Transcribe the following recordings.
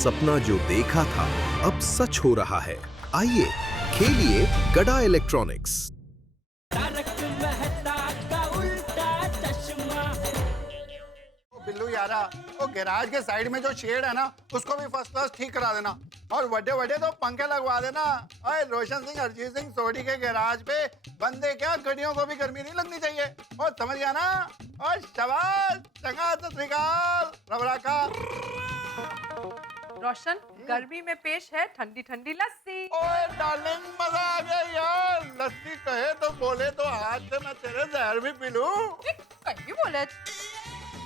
सपना जो देखा था अब सच हो रहा है। आइए खेलिए गड़ा इलेक्ट्रॉनिक्स। बिल्लू यारा, वो गैराज के साइड में जो शेड है ना, उसको भी फर्स्ट क्लास ठीक करा देना और बड़े बड़े तो पंखे लगवा देना। अरे रोशन सिंह अरिजीत सिंह सोडी के गैराज पे बंदे क्या गड्डियों को भी गर्मी नहीं लगनी चाहिए। और समझ गया ना? और शाबाश, चंगा सत श्री अकाल, रबड़ा का। रोशन, गर्मी में पेश है ठंडी ठंडी लस्सी। ओए डार्लिंग, मजा आ गया यार। लस्सी कहे तो बोले तो आज से मैं तेरे जहर भी पी लूं। कहीं बोले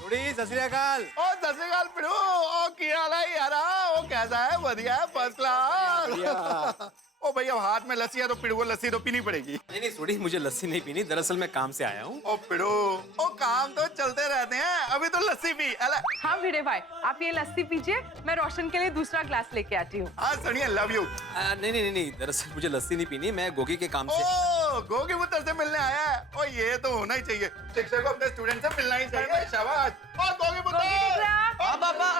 सत श्री अकाल। ओ सत श्री अकाल पिड़ू। ओ क्या हाल है यारा? ओ कैसा है? बढ़िया है, फर्स्ट क्लास। ओ भैया हाथ में लस्सी है तो पिड़ू को लस्सी तो पीनी पड़ेगी। नहीं सोडी, मुझे लस्सी नहीं पीनी, दरअसल मैं काम से आया हूँ। ओ पिड़ू, ओ काम तो चलते रहते हैं, अभी तो लस्सी पी। हाँ भिड़े भाई, आप ये लस्सी पीजिए, मैं रोशन के लिए दूसरा ग्लास लेके आती हूँ। हाँ सनिया, लव यू। नहीं, दरअसल मुझे लस्सी नहीं पीनी, मैं गोगी के काम से। ओ गोगी पुत्र से मिलने आया है। ओ ये तो होना ही चाहिए, शिक्षक को अपने स्टूडेंट से मिलना ही चाहिए। शाबाश। ओ गोगी पुत्र। हाँ पापा।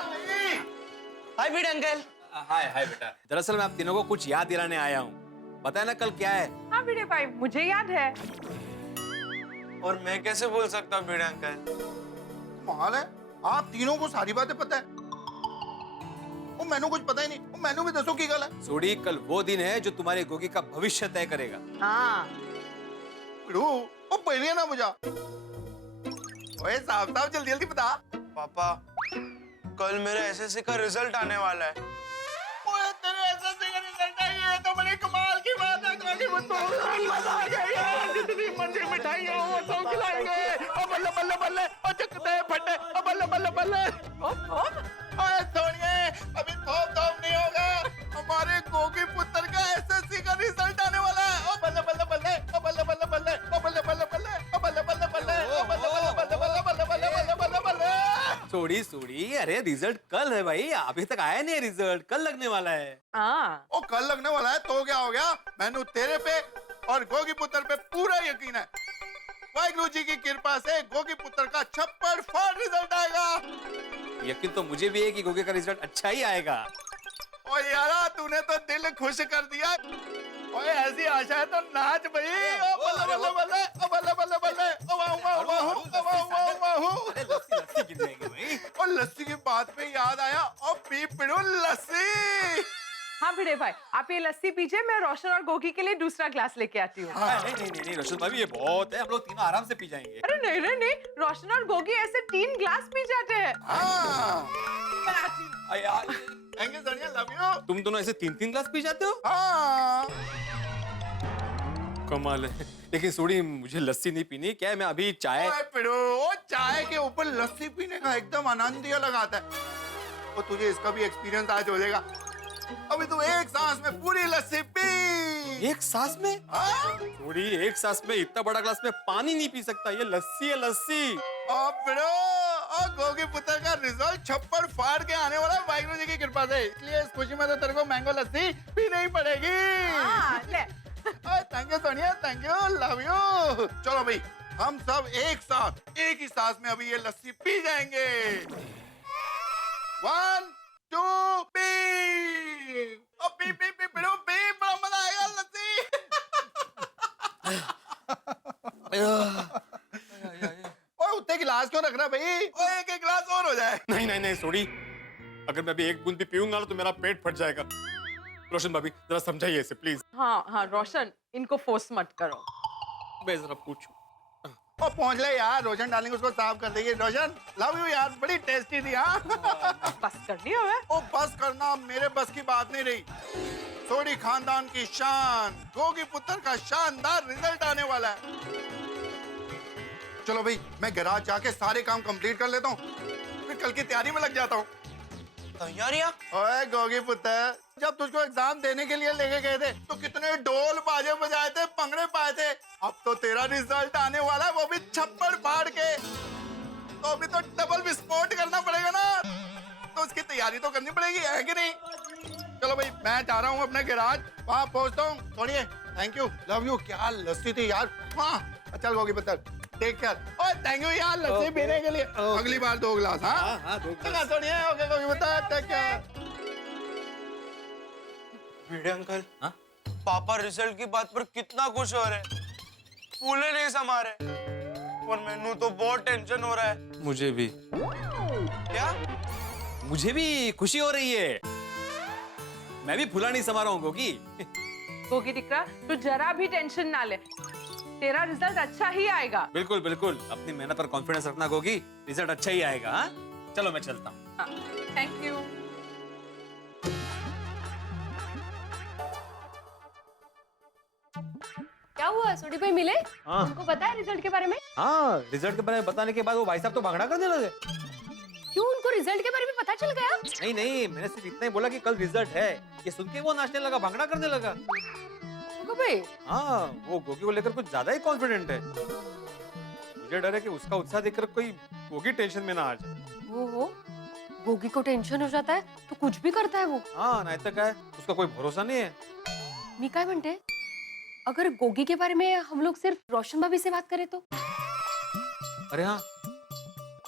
हाय भिड़े अंकल। हाय बेटा। दरअसल मैं आप तीनों को कुछ याद दिलाने आया हूँ। पता है ना कल क्या है? हाँ भिड़े भाई, मुझे याद है। और मैं कैसे बोल सकता हूँ भिड़े अंकल? कमाल है, आप तीनों को सारी बातें पता है। ओ मैनू कुछ पता ही नहीं। ओ मैनू भी दसो की गल है। सोडी, कल वो दिन है जो तुम्हारे गोगी का भविष्य तय करेगा। हाँ। पिड़ू, ओ पहले ना मुझा। ओए साहब जल्दी जल्दी बता। पापा, कल मेरे एसएससी का रिजल्ट आने वाला है। ओए तेरे एसएससी का रिजल्ट है, ये तो बड़ी कमाल की बात है। गोगी पुत्र, मजा आ गया यार। जितनी मर्जी मिठाइयां हो सब खिलाएंगे। ओ बल्ले बल्ले बल्ले, ओ चकते फटे, ओ बल्ले बल्ले बल्ले। ओए सोनिए, अभी थोप नहीं होगा। हमारे गोगी पुत्र का एसएससी का रिजल्ट आने वाला है। ओ बल्ले बल्ले बल्ले, ओ बल्ले बल्ले बल्ले, ओ बल्ले बल्ले बल्ले, ओ बल्ले बल्ले बल्ले, ओ बल्ले बल्ले बल्ले बल्ले बल्ले बल्ले बल्ले बल्ले। सोडी, अरे रिजल्ट कल है भाई, अभी तक आया नहीं रिजल्ट, कल लगने वाला है। हाँ। ओ कल लगने वाला है तो क्या हो गया? मैंने तेरे पे और गोगी पुत्र पे पूरा यकीन है। वाहिगुरु जी की कृपा से गोगी पुत्र का छप्पड़ फाड़ रिजल्ट आएगा। यकीन तो मुझे भी है कि गोगी का रिजल्ट अच्छा ही आएगा। ओ यारा, तूने तो दिल खुश कर दिया। ओए ऐसी आशा है तो नाच भाई। ओ बल्ले बल्ले बल्ले, ओ बल्ले बल्ले बल्ले, ओ वाह वाह वाह, ओ वाह वाह वाह। अरे लस्सी गिर जाएगी भाई। और लस्सी की बात पे याद आया, और पी पिड़ू लस्सी। हाँ भिड़े भाई, आप ये लस्सी पीजिए, मैं रोशन और गोगी के लिए दूसरा ग्लास लेके आती हूँ। नहीं रोशन भाभी, ये बहुत है, हम लोग तीनों आराम से पी जाएंगे। अरे नहीं, रोशन और गोगी ऐसे 3 ग्लास पी जाते हैं। हाँ। यार, thank you Sonia, love you. तुम दोनों ऐसे 3 ग्लास पी जाते हो? हाँ। कमाल है। लेकिन सोडी, मुझे लस्सी नहीं पीनी। क्या है, मैं अभी चाय। ओए पिड़ू, ओ चाय के ऊपर लस्सी पीने का एकदम आनंद ही अलग आता है। और तुझे इसका भी एक्सपीरियंस आज हो जाएगा। अभी तू एक सांस में पूरी लस्सी पी। एक सांस में? सोडी, एक सांस में इतना बड़ा ग्लास में पानी नहीं पी सकता। ये लस्सी है, लस्सी। ओ पिड़ू, ओ गोगी पुत्र का रिजल्ट छप्पड़ फाड़ के आने वाला है वाहिगुरु जी की कृपा से। इसलिए इस खुशी में तो तेरे को मैंगो लस्सी पीनी ही पड़ेगी। हाँ, ले। Thank you Sonia, thank you, love you. चलो भाई, हम सब एक साथ एक ही सांस में अभी ये लस्सी पी जाएंगे। 1 2 पी। ओ पी पी पी पिड़ू पी, बड़ा मजा आएगा लस्सी। ओए उतने गिलास क्यों रख रहा भाई? ओए एक गिलास और हो जाए। नहीं सोडी, अगर मैं अभी एक बूंद भी पीऊंगा ना तो मेरा पेट फट जाएगा। रोशन भाभी, जरा समझाइए इसे प्लीज। हाँ रोशन, इनको फोर्स मत करो। मैं जरा पूछूं। ओ पहुंच ले यार, रोशन डार्लिंग उसको साफ कर देगी। रोशन, लव यू यार, बड़ी टेस्टी थी। हाँ। बस करनी है। ओ बस करना मेरे बस की बात नहीं रही। सोडी खानदान की शान, गोगी पुत्र का शानदार रिजल्ट आने वाला है। चलो भाई, मैं गैराज जाके सारे काम कंप्लीट कर लेता हूँ, फिर कल की तैयारी में लग जाता हूँ। तैयारियां? ओए गोगी पुत्र, जब तुझको एग्जाम देने के लिए लेके गए थे तो कितने ढोल बाजे बजाए थे, पंगड़े पाए थे। अब तो तेरा रिजल्ट आने वाला है, वो भी छप्पड़ फाड़ के। तो अभी तो डबल विस्फोट करना पड़ेगा ना, तो उसकी तैयारी तो करनी पड़ेगी, है कि नहीं? चलो भाई, मैं जा रहा हूँ अपने गैराज, वहाँ पहुँचता हूँ। सुनिए, थैंक यू, लव यू। क्या लस्सी थी यार। हाँ चल गोगी पुत्र, टेक केयर। ओए थैंक यू यार लस्सी पीने के लिए। अगली बार 2 गिलास। हाँ 2 गिलास। सुनिए, ओके गोगी पुत्र, टेक केयर। भिड़े अंकल, हाँ? पापा रिजल्ट की बात पर कितना खुश हो रहे, फूले नहीं समा रहे, और मैनू तो बहुत टेंशन हो रहा है। मुझे भी। क्या? मुझे भी खुशी हो रही है। मैं भी फूला नहीं समा रहा हूँ गोगी। गोगी दिकरा, तू जरा भी टेंशन ना ले, तेरा रिजल्ट अच्छा ही आएगा। बिल्कुल बिल्कुल, अपनी मेहनत पर कॉन्फिडेंस रखना गोगी, रिजल्ट अच्छा ही आएगा। हाँ? चलो मैं चलता हूँ। Thank you. क्या हुआ? सोडी भाई मिले? हाँ। उनको पता है रिजल्ट के बारे में? हाँ, रिजल्ट के बारे में बताने के बाद वो भाई साहब तो भागना करने लगे। क्यों, उनको रिजल्ट के बारे में पता चल गया? नहीं नहीं, मैंने सिर्फ इतना ही बोला कि कल रिजल्ट है। ये सुन के वो नाचने लगा, भागना करने लगा। गोगी भाई, हाँ, वो गोगी को लेकर कुछ ज्यादा ही कॉन्फिडेंट है। मुझे डर है कि उसका उत्साह देखकर कोई गोगी टेंशन में ना आ जाए। वो गोगी को टेंशन हो जाता है तो कुछ भी करता है वो। हाँ, नहीं तो क्या है, उसका कोई भरोसा नहीं है। मी काय म्हणते, अगर गोगी के बारे में हम लोग सिर्फ रोशन भाभी से बात करें तो? अरे हाँ,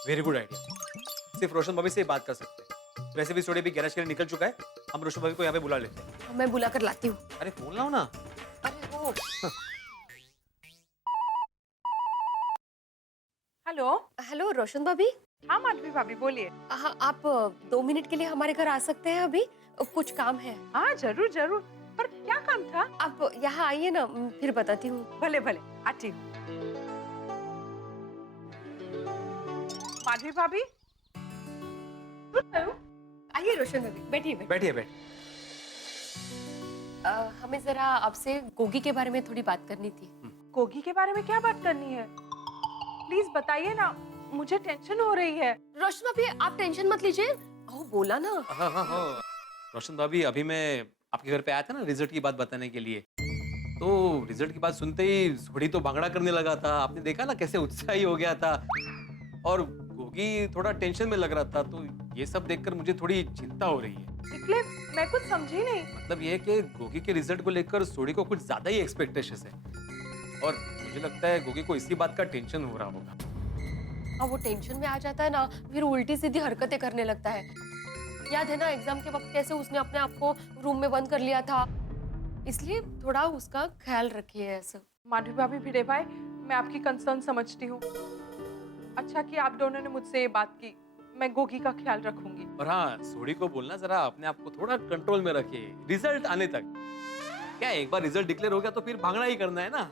वेरी गुड आइडिया। सिर्फ रोशन भाभी से ही बात कर सकते हैं। वैसे भी सोडे भी गैरेज के लिए निकल चुका है, हम रोशन भाभी को यहाँ पे बुला लेते हैं। मैं बुला कर लाती हूँ। अरे फोन लाओ ना। अरे वो हेलो। हेलो रोशन भाभी। हाँ माधवी भाभी बोलिए। हाँ, आप 2 मिनट के लिए हमारे घर आ सकते हैं? अभी कुछ काम है। हाँ जरूर जरूर, पर क्या काम था? आप यहाँ आइए ना, फिर बताती हूँ। भले भले आती हूँ। माधवी भाभी, आइए रोशन भाभी, बैठिए बैठिए। बैठिए बैठ। हमें जरा आपसे गोगी के बारे में थोड़ी बात करनी थी। गोगी के बारे में क्या बात करनी है? प्लीज बताइए ना, मुझे टेंशन हो रही है। रोशन भाभी आप टेंशन मत लीजिए, वो बोला ना। हाँ हाँ हाँ, रोशन भाभी अभी मैं आपके घर पे आया था ना रिजल्ट की बात बताने के लिए, तो रिजल्ट की बात सुनते ही सोडी तो भांगड़ा करने लगा था। आपने देखा ना कैसे उत्साही हो गया था, और गोगी थोड़ा टेंशन में लग रहा था। तो ये सब देखकर मुझे थोड़ी चिंता हो रही है। निकले, मैं कुछ समझी नहीं। मतलब ये है कि गोगी के रिजल्ट को लेकर सोडी को कुछ ज्यादा ही एक्सपेक्टेशंस है, और मुझे लगता है गोगी को इसी बात का टेंशन हो रहा होगा। हाँ, वो टेंशन में आ जाता है ना, फिर उल्टी सीधी हरकतें करने लगता है। याद है ना एग्जाम के वक्त कैसे उसने अपने आप को रूम में बंद कर लिया था? इसलिए थोड़ा उसका ख्याल रखिए ऐसा। माधवी भाभी, भिड़े भाई, मैं आपकी कंसर्न समझती हूँ। अच्छा कि आप दोनों ने मुझसे ये बात की, मैं गोगी का ख्याल रखूंगी। और हाँ, सोडी को बोलना जरा अपने आप को थोड़ा कंट्रोल में रखे रिजल्ट आने तक। क्या एक बार रिजल्ट डिक्लेयर हो गया तो फिर भागना ही करना है ना।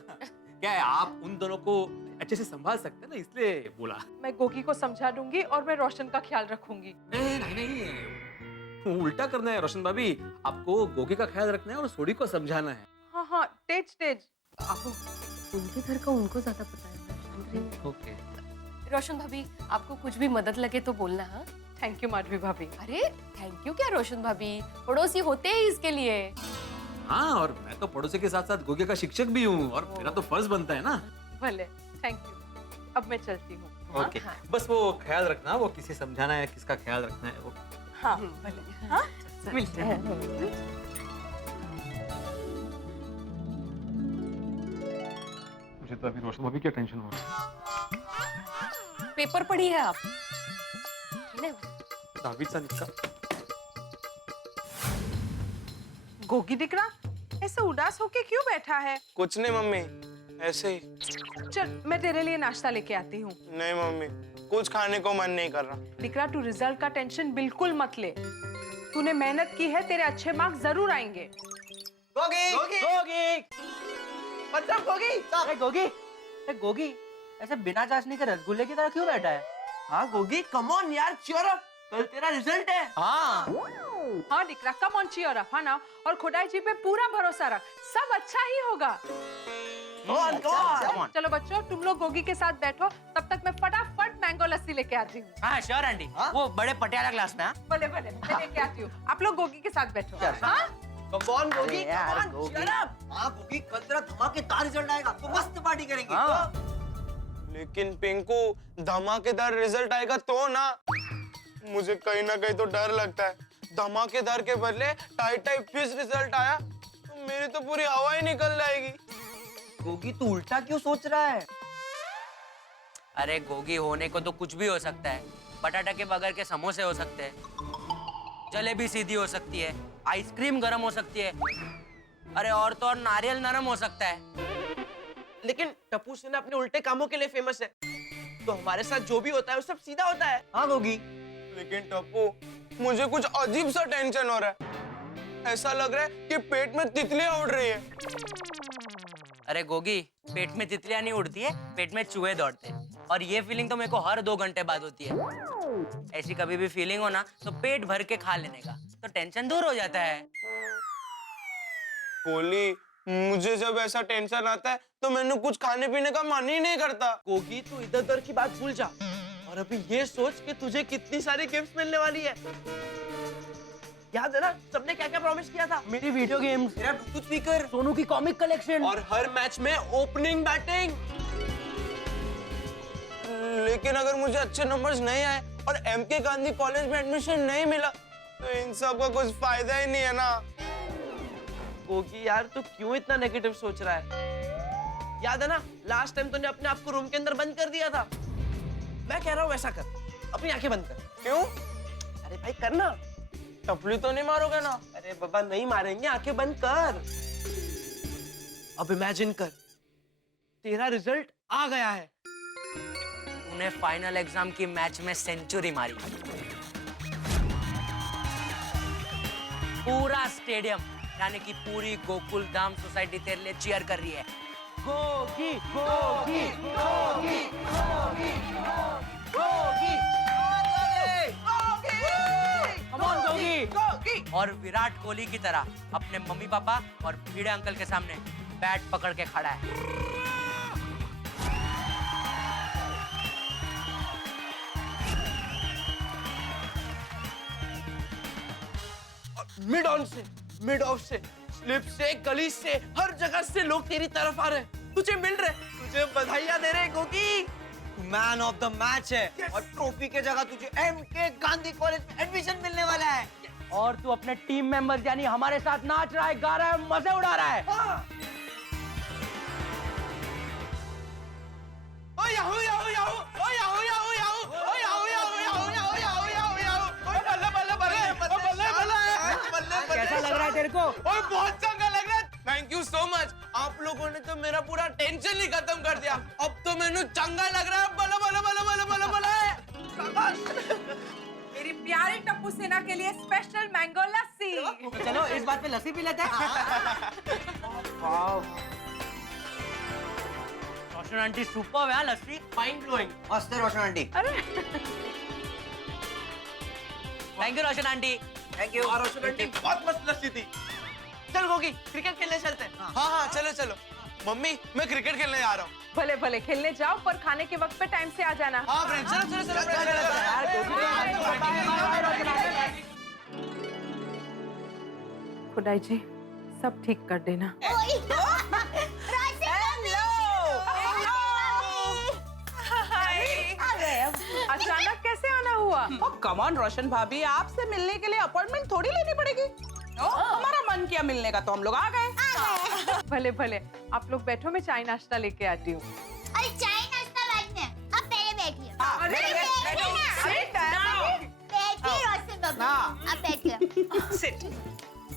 क्या है, आप उन दोनों को अच्छे से संभाल सकते हैं ना, इसलिए बोला। मैं गोगी को समझा दूंगी और मैं रोशन का ख्याल रखूंगी। नहीं नहीं, उल्टा करना है रोशन भाभी। आपको गोगी का ख्याल रखना है और सोडी को समझाना है। हाँ हाँ, तेज तेज। आपको उनके घर का उनको ज्यादा पता है। ओके। रोशन भाभी, आपको कुछ भी मदद लगे तो बोलना। हाँ, थैंक यू माधवी भाभी। अरे थैंक यू क्या रोशन भाभी, पड़ोसी होते हैं इसके लिए। हाँ, और मैं तो पड़ोसी के साथ साथ गोगी का शिक्षक भी हूँ, और मेरा तो फर्ज बनता है ना। भले, थैंक यू। अब मैं चलती हूँ। ओके, हाँ। बस वो ख्याल रखना, वो किसे समझाना है, किसका ख्याल रखना है वो। हाँ भले। हाँ, मिलते हैं। मुझे तो अभी रोशन भाभी की टेंशन हो रही है। पेपर पढ़ी है आप? दावीदचा निक्का। गोगी दिकरा, ऐसे उदास होके क्यों बैठा है? कुछ नहीं मम्मी, ऐसे ही। चल, मैं तेरे लिए नाश्ता लेके आती हूँ। नहीं मम्मी, कुछ खाने को मन नहीं कर रहा। दिकरा, तू रिजल्ट का टेंशन बिल्कुल मत ले। तूने मेहनत की है, तेरे अच्छे मार्क्स जरूर आएंगे। गोगी गोगी गोगी मतलब गोगी अरे गोगी अरे गोगी ऐसे बिना चाशनी के रसगुल्ले की तरह क्यों बैठा है? हाँ गोगी कम ऑन यार, चीयर अप, कल तेरा रिजल्ट है। हाँ हाँ दिकरा, कम ऑन चीयर अप, हाँ ना, और खुदाई जी पे पूरा भरोसा रख, सब अच्छा ही होगा। Come on. चलो बच्चों, तुम लोग गोगी के साथ बैठो, तब तक मैं फटाफट मैंगो लस्सी लेके आती हूँ। हाँ श्योर आंटी, वो बड़े पटियाला ग्लास में। हाँ भले भले, मैं लेके आती हूँ। आप लोग गोगी के साथ बैठो। हाँ? Come on Gogi, come on, cheer up. हाँ गोगी, कल तेरा धमाकेदार रिजल्ट आएगा तो मस्त पार्टी करेंगे। लेकिन पिंकू, धमाकेदार रिजल्ट आएगा तो ना। मुझे कहीं ना कहीं तो डर लगता है, धमाकेदार के बदले टाइट टाइट फिश रिजल्ट आया तो मेरी तो पूरी हवा ही निकल जाएगी। गोगी तू उल्टा क्यों सोच रहा है? अरे गोगी, होने को तो कुछ भी हो सकता है। बटाटा के बगैर के समोसे हो सकते हैं। जलेबी सीधी हो सकती है, आइसक्रीम गर्म हो सकती है, अरे और तो और नारियल नरम हो सकता है। लेकिन टप्पू सेना अपने उल्टे कामों के लिए फेमस है, तो हमारे साथ जो भी होता है वो सब सीधा होता है। हाँ गोगी। लेकिन टप्पू मुझे कुछ अजीब सा टेंशन हो रहा है। ऐसा लग रहा है कि पेट में तितलियां उड़ रही है। अरे गोगी, पेट में तितलियां नहीं उड़ती है, पेट में चूहे दौड़ते हैं। और ये फीलिंग तो मेरे को हर 2 घंटे बाद होती है। ऐसी कभी भी फीलिंग हो ना तो पेट भर के खा लेने का, तो टेंशन दूर हो जाता है। कोहली, मुझे जब ऐसा टेंशन आता है तो मैंने कुछ खाने पीने का मन ही नहीं करता। गोगी तू इधर उधर की बात भूल जा और अभी ये सोच कि तुझे कितनी सारी गिफ्ट्स मिलने वाली है। याद है ना सबने क्या क्या प्रॉमिस किया था? मेरी वीडियो गेम्स, मेरा ब्लूटूथ स्पीकर, सोनू की कॉमिक कलेक्शन और हर मैच में ओपनिंग बैटिंग। लेकिन अगर मुझे अच्छे नंबर्स नहीं आए और एमके गांधी कॉलेज में एडमिशन नहीं मिला तो इन सब का कुछ फायदा ही नहीं है ना। गोगी यार तू क्यों इतना नेगेटिव सोच रहा है? याद है ना लास्ट टाइम तूने अपने आप को रूम के अंदर बंद कर दिया था। मैं कह रहा हूँ वैसा कर, अपनी आंखें बंद कर। क्यों? अरे भाई करना। टपली तो नहीं मारोगे ना? अरे बाबा नहीं मारेंगे, आंखें बंद कर। अब इमेजिन कर तेरा रिजल्ट आ गया है। तूने फाइनल एग्जाम की मैच में सेंचुरी मारी, पूरा स्टेडियम यानी कि पूरी गोकुल धाम सोसाइटी तेरे लिए चीयर कर रही है। Gogi Gogi Gogi Gogi Gogi come on Gogi. और विराट कोहली की तरह अपने मम्मी पापा और भिड़े अंकल के सामने बैट पकड़ के खड़ा है। मिड ऑन से, मिड ऑफ से, स्लिप से, गली से, हर जगह से लोग तेरी तरफ आ रहे हैं, तुझे मिल रहे, तुझे बधाइयां दे रहे Gogi. Man of the match है और ट्रॉफी के जगह तुझे एमके गांधी कॉलेज में एडमिशन मिलने वाला है। और तू अपने टीम मेंबर्स यानी हमारे साथ नाच रहा है, गा रहा है, मजे उड़ा रहा है। ओ याहू याहू याहू, ओ याहू याहू याहू, ओ याहू याहू याहू याहू याहू याहू याहू, ओ बल्ले बल्ले बल्ले, ओ बल्ले बल्ले। कैसा लग रहा है तेरे को? ओए बहुत चंगा लग रहा है। थैंक यू सो मच, आप लोगों ने तो मेरा पूरा टेंशन ही खत्म कर दिया। अब तो मैंने चंगा लग रहा है। बल्ले बल्ले बल्ले बल्ले बल्ले बल्ले। शाबाश। मेरी प्यारी टप्पू सेना के लिए स्पेशल मैंगो लस्सी। तो चलो इस बात पे लस्सी पी लेते हैं। रोशन आंटी सुपर है लस्सी, माइंड ब्लोइंग। हंसते Roshan aunty. Thank you Roshan aunty. Thank you. Roshan aunty बहुत मस्त लस्सी थी। चल गोगी क्रिकेट खेलने चलते हैं। हाँ हाँ चलो चलो। मम्मी मैं क्रिकेट खेलने जा रहा हूँ। भले भले खेलने जाओ, पर खाने के वक्त पे टाइम से आ जाना। हाँ फ्रेंड चलो चलो चलो खुदाई जी सब ठीक कर देना। अचानक कैसे आना हुआ? कम ऑन रोशन भाभी, आपसे मिलने के लिए अपॉइंटमेंट थोड़ी लेनी पड़ेगी। हमारा मन किया मिलने का तो हम लोग आ गए। भले भले आप लोग बैठो, मैं चाय नाश्ता लेके आती हूँ। अरे चाय नाश्ता बाद में, आप पहले बैठिए। बैठिए रोशन बाबू, आप बैठिए।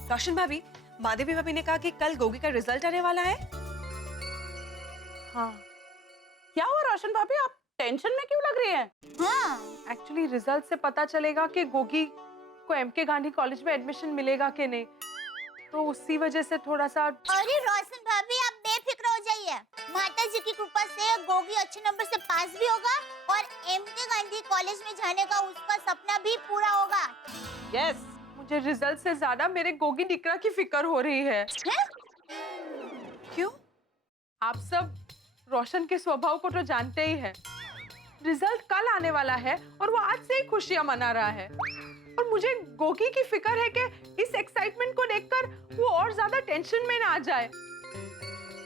रोशन भाभी, माधवी भाभी ने कहा कि कल गोगी का रिजल्ट आने वाला है। हाँ क्या हुआ रोशन भाभी, आप टेंशन में क्यों लग रही हैं? हाँ एक्चुअली रिजल्ट से पता चलेगा कि गोगी को एमके गांधी कॉलेज में एडमिशन मिलेगा कि नहीं, तो उसी वजह से थोड़ा सा। अरे रोशन भाभी आप बेफिक्र हो जाइए, माता जी की कृपा से गोगी अच्छे नंबर से पास भी होगा और एमके गांधी कॉलेज में जाने का उसका सपना भी पूरा होगा। यस। मुझे रिजल्ट से ज्यादा मेरे गोगी डिकरा की फिक्र हो रही है। क्यों? आप सब रोशन के स्वभाव को तो जानते ही हैं। रिजल्ट कल आने वाला है और वो आज से ही खुशियां मना रहा है, और मुझे गोगी की फिक्र है कि इस एक्साइटमेंट को देखकर वो और ज्यादा टेंशन में ना आ जाए।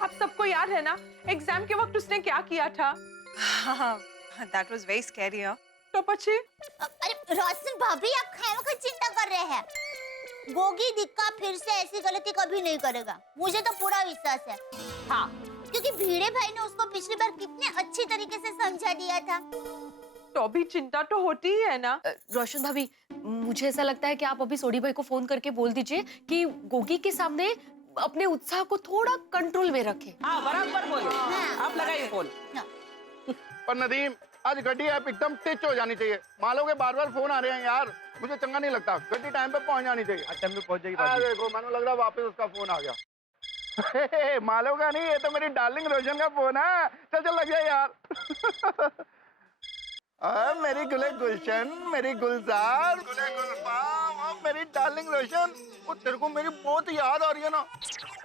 आप सबको याद है ना एग्जाम के वक्त उसने क्या किया था? हाँ, that was very scary, huh? तो पछी अरे रोशन भाभी आप खानों की चिंता कर रहे हैं। गोगी दिक्का फिर से ऐसी गलती कभी नहीं करेगा, मुझे तो पूरा विश्वास है। हाँ क्योंकि भीड़े भाई ने उसको पिछली बार कितने अच्छी तरीके से समझा दिया था। तो अभी चिंता तो होती ही है ना। रोशन भाभी, मुझे ऐसा लगता है कि आप अभी सोडी भाई को फोन करके बोल दीजिए कि गोगी के सामने अपने उत्साह को थोड़ा कंट्रोल में रखें। हाँ बराबर बोले, आप लगाइए फोन। पर नदीम, आज गड्डी ऐप एकदम टिच हो जानी चाहिए। मालो के बार बार फोन आ रहे हैं यार, मुझे चंगा नहीं लगता। गड्डी टाइम पे पहुंच जानी चाहिए। टाइम पे पहुंच जाएगी। देखो मैंने लग रहा वापस उसका फोन आ गया। मालो का नहीं, ये तो मेरी डार्लिंग रोशन का फोन है। चल चल लग जाए यार। मेरी गुले गुलशन, मेरी गुलजार, गुले गुलफाम, मेरी डार्लिंग रोशन। वो तेरे को मेरी बहुत याद आ रही है ना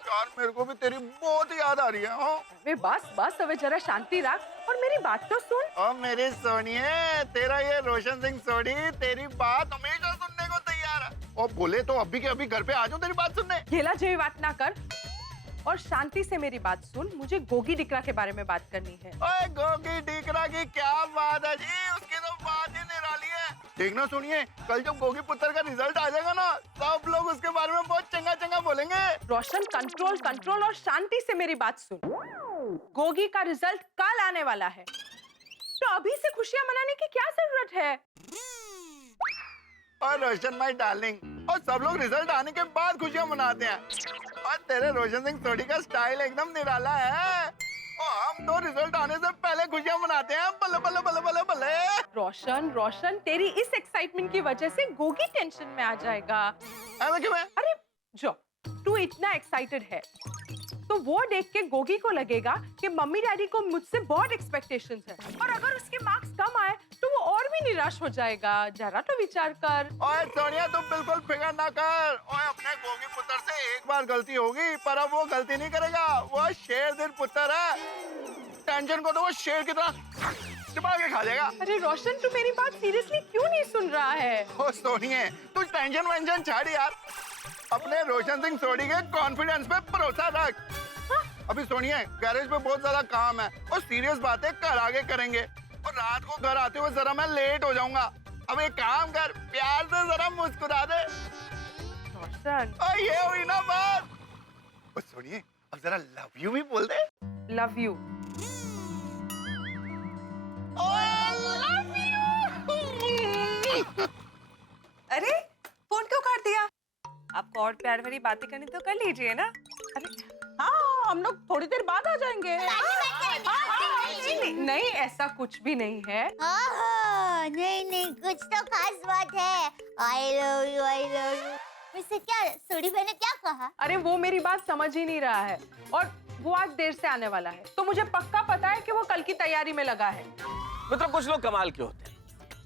यार, मेरे को भी तेरी बहुत याद आ रही है। वे बस बस अब जरा शांति रख और मेरी बात तो सुन। ओ मेरी सोनिए, तेरा ये रोशन सिंह सोडी तेरी बात हमेशा सुनने को तैयार है। और बोले तो अभी के अभी घर पे आ जाऊं तेरी बात सुनने। खेला जेवी बात ना कर और शांति से मेरी बात सुन। मुझे गोगी डिकरा के बारे में बात करनी है। ओए गोगी डिकरा की क्या बात है जी, उसकी तो बात ही निराली है। देखना सुनिए, कल जब गोगी पुत्र का रिजल्ट आ जाएगा ना, सब लोग उसके बारे में बहुत चंगा चंगा बोलेंगे। रोशन, कंट्रोल कंट्रोल और शांति से मेरी बात सुन। गोगी का रिजल्ट कल आने वाला है, तो अभी से खुशियां मनाने की क्या जरूरत है? और रोशन माय डार्लिंग, और सब लोग रिजल्ट आने के बाद खुशियां मनाते हैं। और तेरे रोशन सिंह सोडी का स्टाइल एकदम निराला है। और हम तो रिजल्ट आने से पहले खुशियां मनाते हैं। बल्ले बल्ले बल्ले बल्ले बल्ले। रोशन रोशन, तेरी इस एक्साइटमेंट की वजह से गोगी टेंशन में आ जाएगा। क्यों? अरे जो तू इतना एक्साइटेड है तो वो देख के गोगी को लगेगा कि मम्मी डैडी को मुझसे बहुत एक्सपेक्टेशंस है, और अगर उसके मार्क्स कम आए तो वो और भी निराश हो जाएगा। जरा तो विचार कर। ओए सोनिया, तुम बिल्कुल फिक्र ना कर। ओए अपने गोगी पुत्र से एक बार गलती होगी, पर अब वो गलती नहीं करेगा। वो शेर दिल पुत्र है। टेंशन को तो वो शेर की तरह चिपा के खा जाएगा। अरे रोशन, तू मेरी बात सीरियसली क्यों नहीं सुन रहा है? ओ सोनिए, तू टेंशन वेंशन छाड़ यार, अपने रोशन सिंह सोडी के कॉन्फिडेंस पे भरोसा रख। अभी सोनिए, गैरेज पे बहुत ज्यादा काम है और सीरियस बातें कल आगे करेंगे। और रात को घर आते हुए जरा मैं लेट हो जाऊंगा। अब एक काम कर, प्यार से जरा मुस्कुरा दे। रोशन, ये हुई ना बात। और सोनिए, अब जरा लव यू भी बोल दे। Love you. अरे फोन क्यों काट दिया? आपको और प्यार भरी बातें करनी तो कर लीजिए ना। अरे हाँ, हम लोग थोड़ी देर बाद आ जाएंगे। नहीं, ऐसा कुछ भी नहीं है। नहीं नहीं, कुछ तो खास बात है। I love you, I love you. वैसे क्या सोडी भाई ने क्या कहा? अरे वो मेरी बात समझ ही नहीं रहा है, और वो आज देर से आने वाला है, तो मुझे पक्का पता है कि वो कल की तैयारी में लगा है। मतलब कुछ लोग कमाल के होते हैं।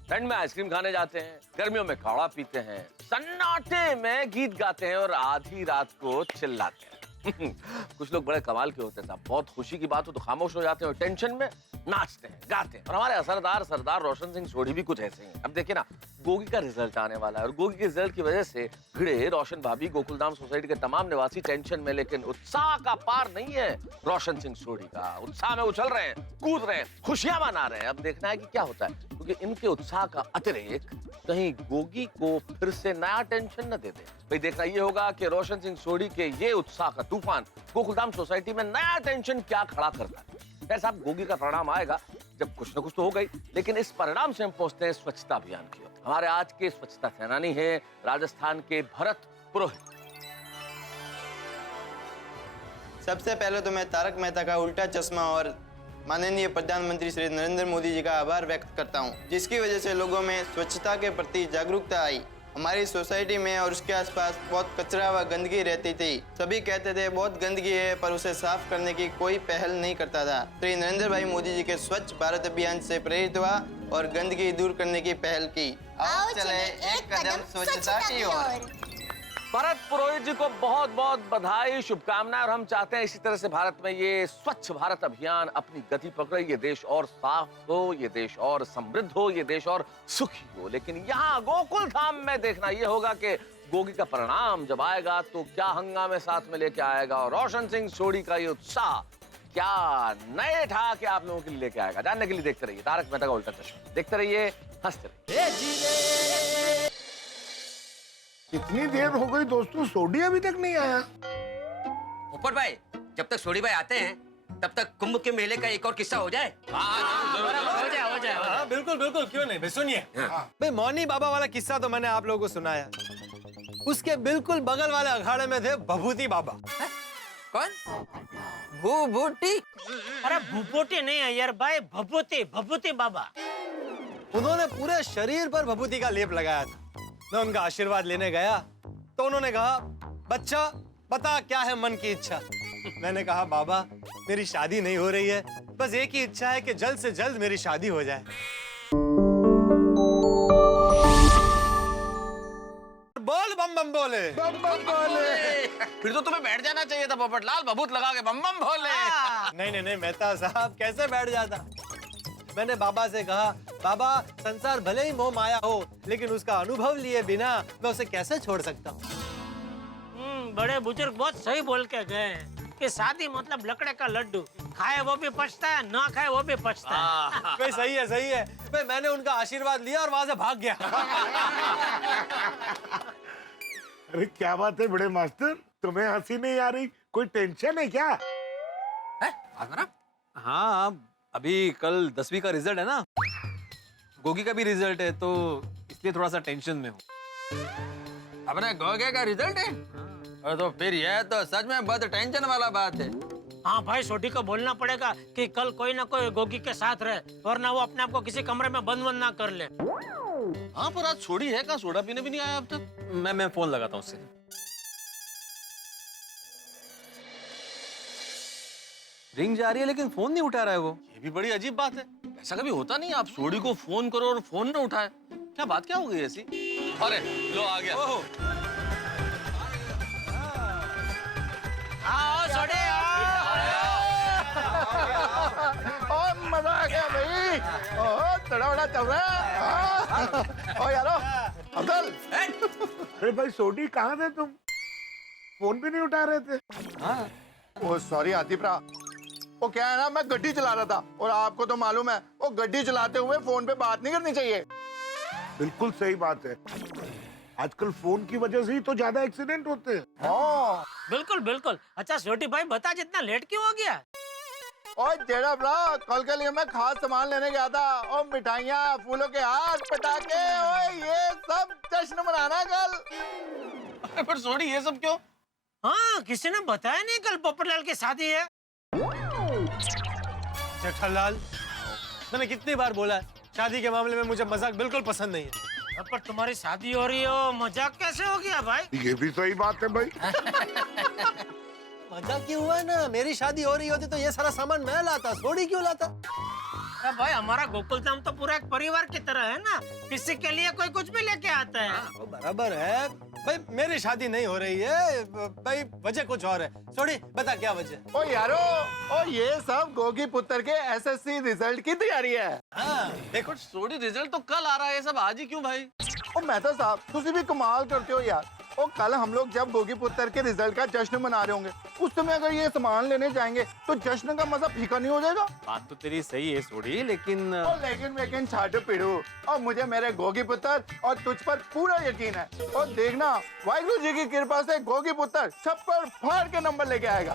ठंड में आइसक्रीम खाने जाते हैं, गर्मियों में काढ़ा पीते हैं, सन्नाटे में गीत गाते हैं और आधी रात को चिल्लाते हैं। कुछ लोग बड़े कमाल के होते हैं साहब। बहुत खुशी की बात हो तो खामोश हो जाते हैं और टेंशन में नाचते हैं, गाते हैं। और हमारे असरदार सरदार रोशन सिंह सोडी भी कुछ ऐसे हैं। अब देखिए ना, गोगी का रिजल्ट आने वाला है और गोगी के रिजल्ट की वजह से भिड़े रोशन भाभी, गोकुलधाम सोसाइटी के तमाम निवासी टेंशन में, लेकिन उत्साह का पार नहीं है रोशन सिंह सोडी का। उत्साह में उछल रहे हैं, कूद रहे हैं, खुशियां मना रहे हैं। अब देखना है कि क्या होता है, क्योंकि इनके उत्साह का अतिरेक कहीं गोगी को फिर से नया टेंशन न दे दे। भाई देखना ये होगा कि रोशन सिंह सोडी के ये उत्साह का तूफान गोकुलधाम सोसाइटी में नया टेंशन क्या खड़ा करता है। खैर साहब, गोगी का परिणाम आएगा जब कुछ न कुछ तो हो गई, लेकिन इस परिणाम से हम पहुंचते हैं स्वच्छता अभियान की ओर। हमारे आज के स्वच्छता सेनानी हैं राजस्थान के भरत पुरोहित। सबसे पहले तो मैं तारक मेहता का उल्टा चश्मा और माननीय प्रधानमंत्री श्री नरेंद्र मोदी जी का आभार व्यक्त करता हूं, जिसकी वजह से लोगों में स्वच्छता के प्रति जागरूकता आई। हमारी सोसाइटी में और उसके आसपास बहुत कचरा व गंदगी रहती थी। सभी कहते थे बहुत गंदगी है, पर उसे साफ करने की कोई पहल नहीं करता था। श्री नरेंद्र भाई मोदी जी के स्वच्छ भारत अभियान से प्रेरित हुआ और गंदगी दूर करने की पहल की। आओ चले एक कदम स्वच्छता की ओर। भरत पुरोहित जी को बहुत बहुत बधाई, शुभकामनाएं। और हम चाहते हैं इसी तरह से भारत में ये स्वच्छ भारत अभियान अपनी गति पकड़े, ये देश और साफ हो, ये देश और समृद्ध हो, ये देश और सुखी हो। लेकिन यहाँ गोकुल धाम में देखना ये होगा कि गोगी का परिणाम जब आएगा तो क्या हंगामे साथ में लेके आएगा, और रोशन सिंह सोडी का ये उत्साह क्या नए ठा के आप लोगों के लिए लेके आएगा। जानने के लिए देखते रहिए तारक मेहता का उल्टा चश्मा। देखते रहिए, हंसते रहिए। कितनी देर हो गई दोस्तों, सोडी अभी तक नहीं आया। ऊपर भाई, जब तक सोडी भाई आते हैं तब तक कुंभ के मेले का एक और किस्सा हो जाए। हो जाए हाँ, बिल्कुल बिल्कुल, क्यों नहीं भाई, सुनिए भाई, मौनी बाबा वाला किस्सा तो मैंने आप लोगों को सुनाया। उसके बिल्कुल बगल वाले अखाड़े में थे भभूति बाबा। कौन? भूभूति? अरे भूभूति नहीं है यार भाई, भभूति, भभूति बाबा। उन्होंने पूरे शरीर पर भभूति का लेप लगाया था। मैं उनका आशीर्वाद लेने गया तो उन्होंने कहा, बच्चा बता क्या है मन की इच्छा। मैंने कहा, बाबा मेरी शादी नहीं हो रही है, बस एक ही इच्छा है कि जल्द से जल्द मेरी शादी हो जाए। बोल बम बम बोले, बम बम बोले। फिर तो तुम्हें बैठ जाना चाहिए था पोपटलाल, भभूत लगा के बम बम भोले। नहीं नहीं नहीं मेहता साहब, कैसे बैठ जाता। मैंने बाबा से कहा, बाबा संसार भले ही मोह माया हो, लेकिन उसका अनुभव लिए बिना मैं उसे कैसे छोड़ सकता हूँ। बड़े बुजुर्ग बहुत सही बोल के गए हैं कि शादी मतलब लकड़े का लड्डू, खाए वो भी पछता है, ना खाए वो भी पछता है। भाई सही है सही है भाई, मैंने उनका आशीर्वाद लिया और वहां से भाग गया। अरे क्या बात है बड़े मास्टर, तुम्हें हंसी नहीं आ रही? कोई टेंशन है क्या? हाँ, अभी कल 10वीं का रिजल्ट है ना, गोगी का भी रिजल्ट है, तो इसलिए थोड़ा सा टेंशन में हूँ। अपने गोगे का रिजल्ट है? और तो फिर यह तो सच में बहुत टेंशन वाला बात है। हाँ भाई, सोडी को बोलना पड़ेगा कि कल कोई ना कोई गोगी के साथ रहे, वरना वो अपने आप को किसी कमरे में बंद ना कर ले। हाँ, पर आज छोड़ी है कहाँ, सोडा पीने भी नहीं आया अब तक। मैं फोन लगाता हूँ उससे। रिंग जा रही है लेकिन फोन नहीं उठा रहा है वो। ये भी बड़ी अजीब बात है, ऐसा कभी होता नहीं, आप सोडी को फोन करो और फोन ना उठाए। क्या बात क्या हो गई ऐसी? अरे लो आ गया। आओ सोडी, ओ मजा आ गया भाई, ओ तड़ा चल रहा है। ओ यारो अब्दुल, अरे भाई सोडी कहाँ थे तुम? फोन भी नहीं उठा रहे थे। हाँ। ओ सॉरी आतिफ रा, वो क्या है ना, मैं गड्डी चला रहा था और आपको तो मालूम है वो गड्डी चलाते हुए फोन पे बात नहीं करनी चाहिए। बिल्कुल सही बात है, आजकल फोन की वजह से ही तो ज्यादा एक्सीडेंट होते हैं। हाँ बिल्कुल बिल्कुल। अच्छा छोटी भाई बता, जितना लेट क्यों हो गया? और जेड़ा ब्रा, कल के लिए मैं खास सामान लेने गया था, और मिठाइयाँ, फूलों के हार, पटाखे, और ये सब जश्न मनाना कल। पर सोडी ये सब क्यों? हाँ, किसी ने बताया नहीं कल पोपटलाल की शादी है। जेठालाल, मैंने कितनी बार बोला है, शादी के मामले में मुझे मजाक बिल्कुल पसंद नहीं है। पर तुम्हारी शादी हो रही हो, मजाक कैसे हो गया भाई? ये भी सही बात है भाई। मजाक क्यों हुआ है ना, मेरी शादी हो रही होती तो ये सारा सामान मैं लाता, सोडी क्यों लाता? अरे भाई, हमारा गोकुलधाम तो पूरा एक परिवार की तरह है ना, किसी के लिए कोई कुछ भी लेके आता है। वो बराबर है भाई, मेरी शादी नहीं हो रही है भाई, वजह कुछ और है। सोडी बता क्या वजह? ओ यारो, ओ ये सब गोगी पुत्र के एसएससी रिजल्ट की तैयारी है। हाँ देखो, सोडी रिजल्ट तो कल आ रहा है, ये सब आज ही क्यों भाई? ओ मेहता साहब, तुसी भी कमाल करते हो यार। ओ कल हम लोग जब गोगी पुत्र के रिजल्ट का जश्न मना रहे होंगे, उस समय अगर ये सामान लेने जाएंगे तो जश्न का मजा फीका नहीं हो जाएगा? बात तो तेरी सही है सोडी, लेकिन लेकिन छाटो पिड़ू, और मुझे मेरे गोगी पुत्र और तुझ पर पूरा यकीन है। और देखना, वाहिगुरु जी की कृपा से गोगी पुत्र छप्पर फाड़ के नंबर लेके आएगा।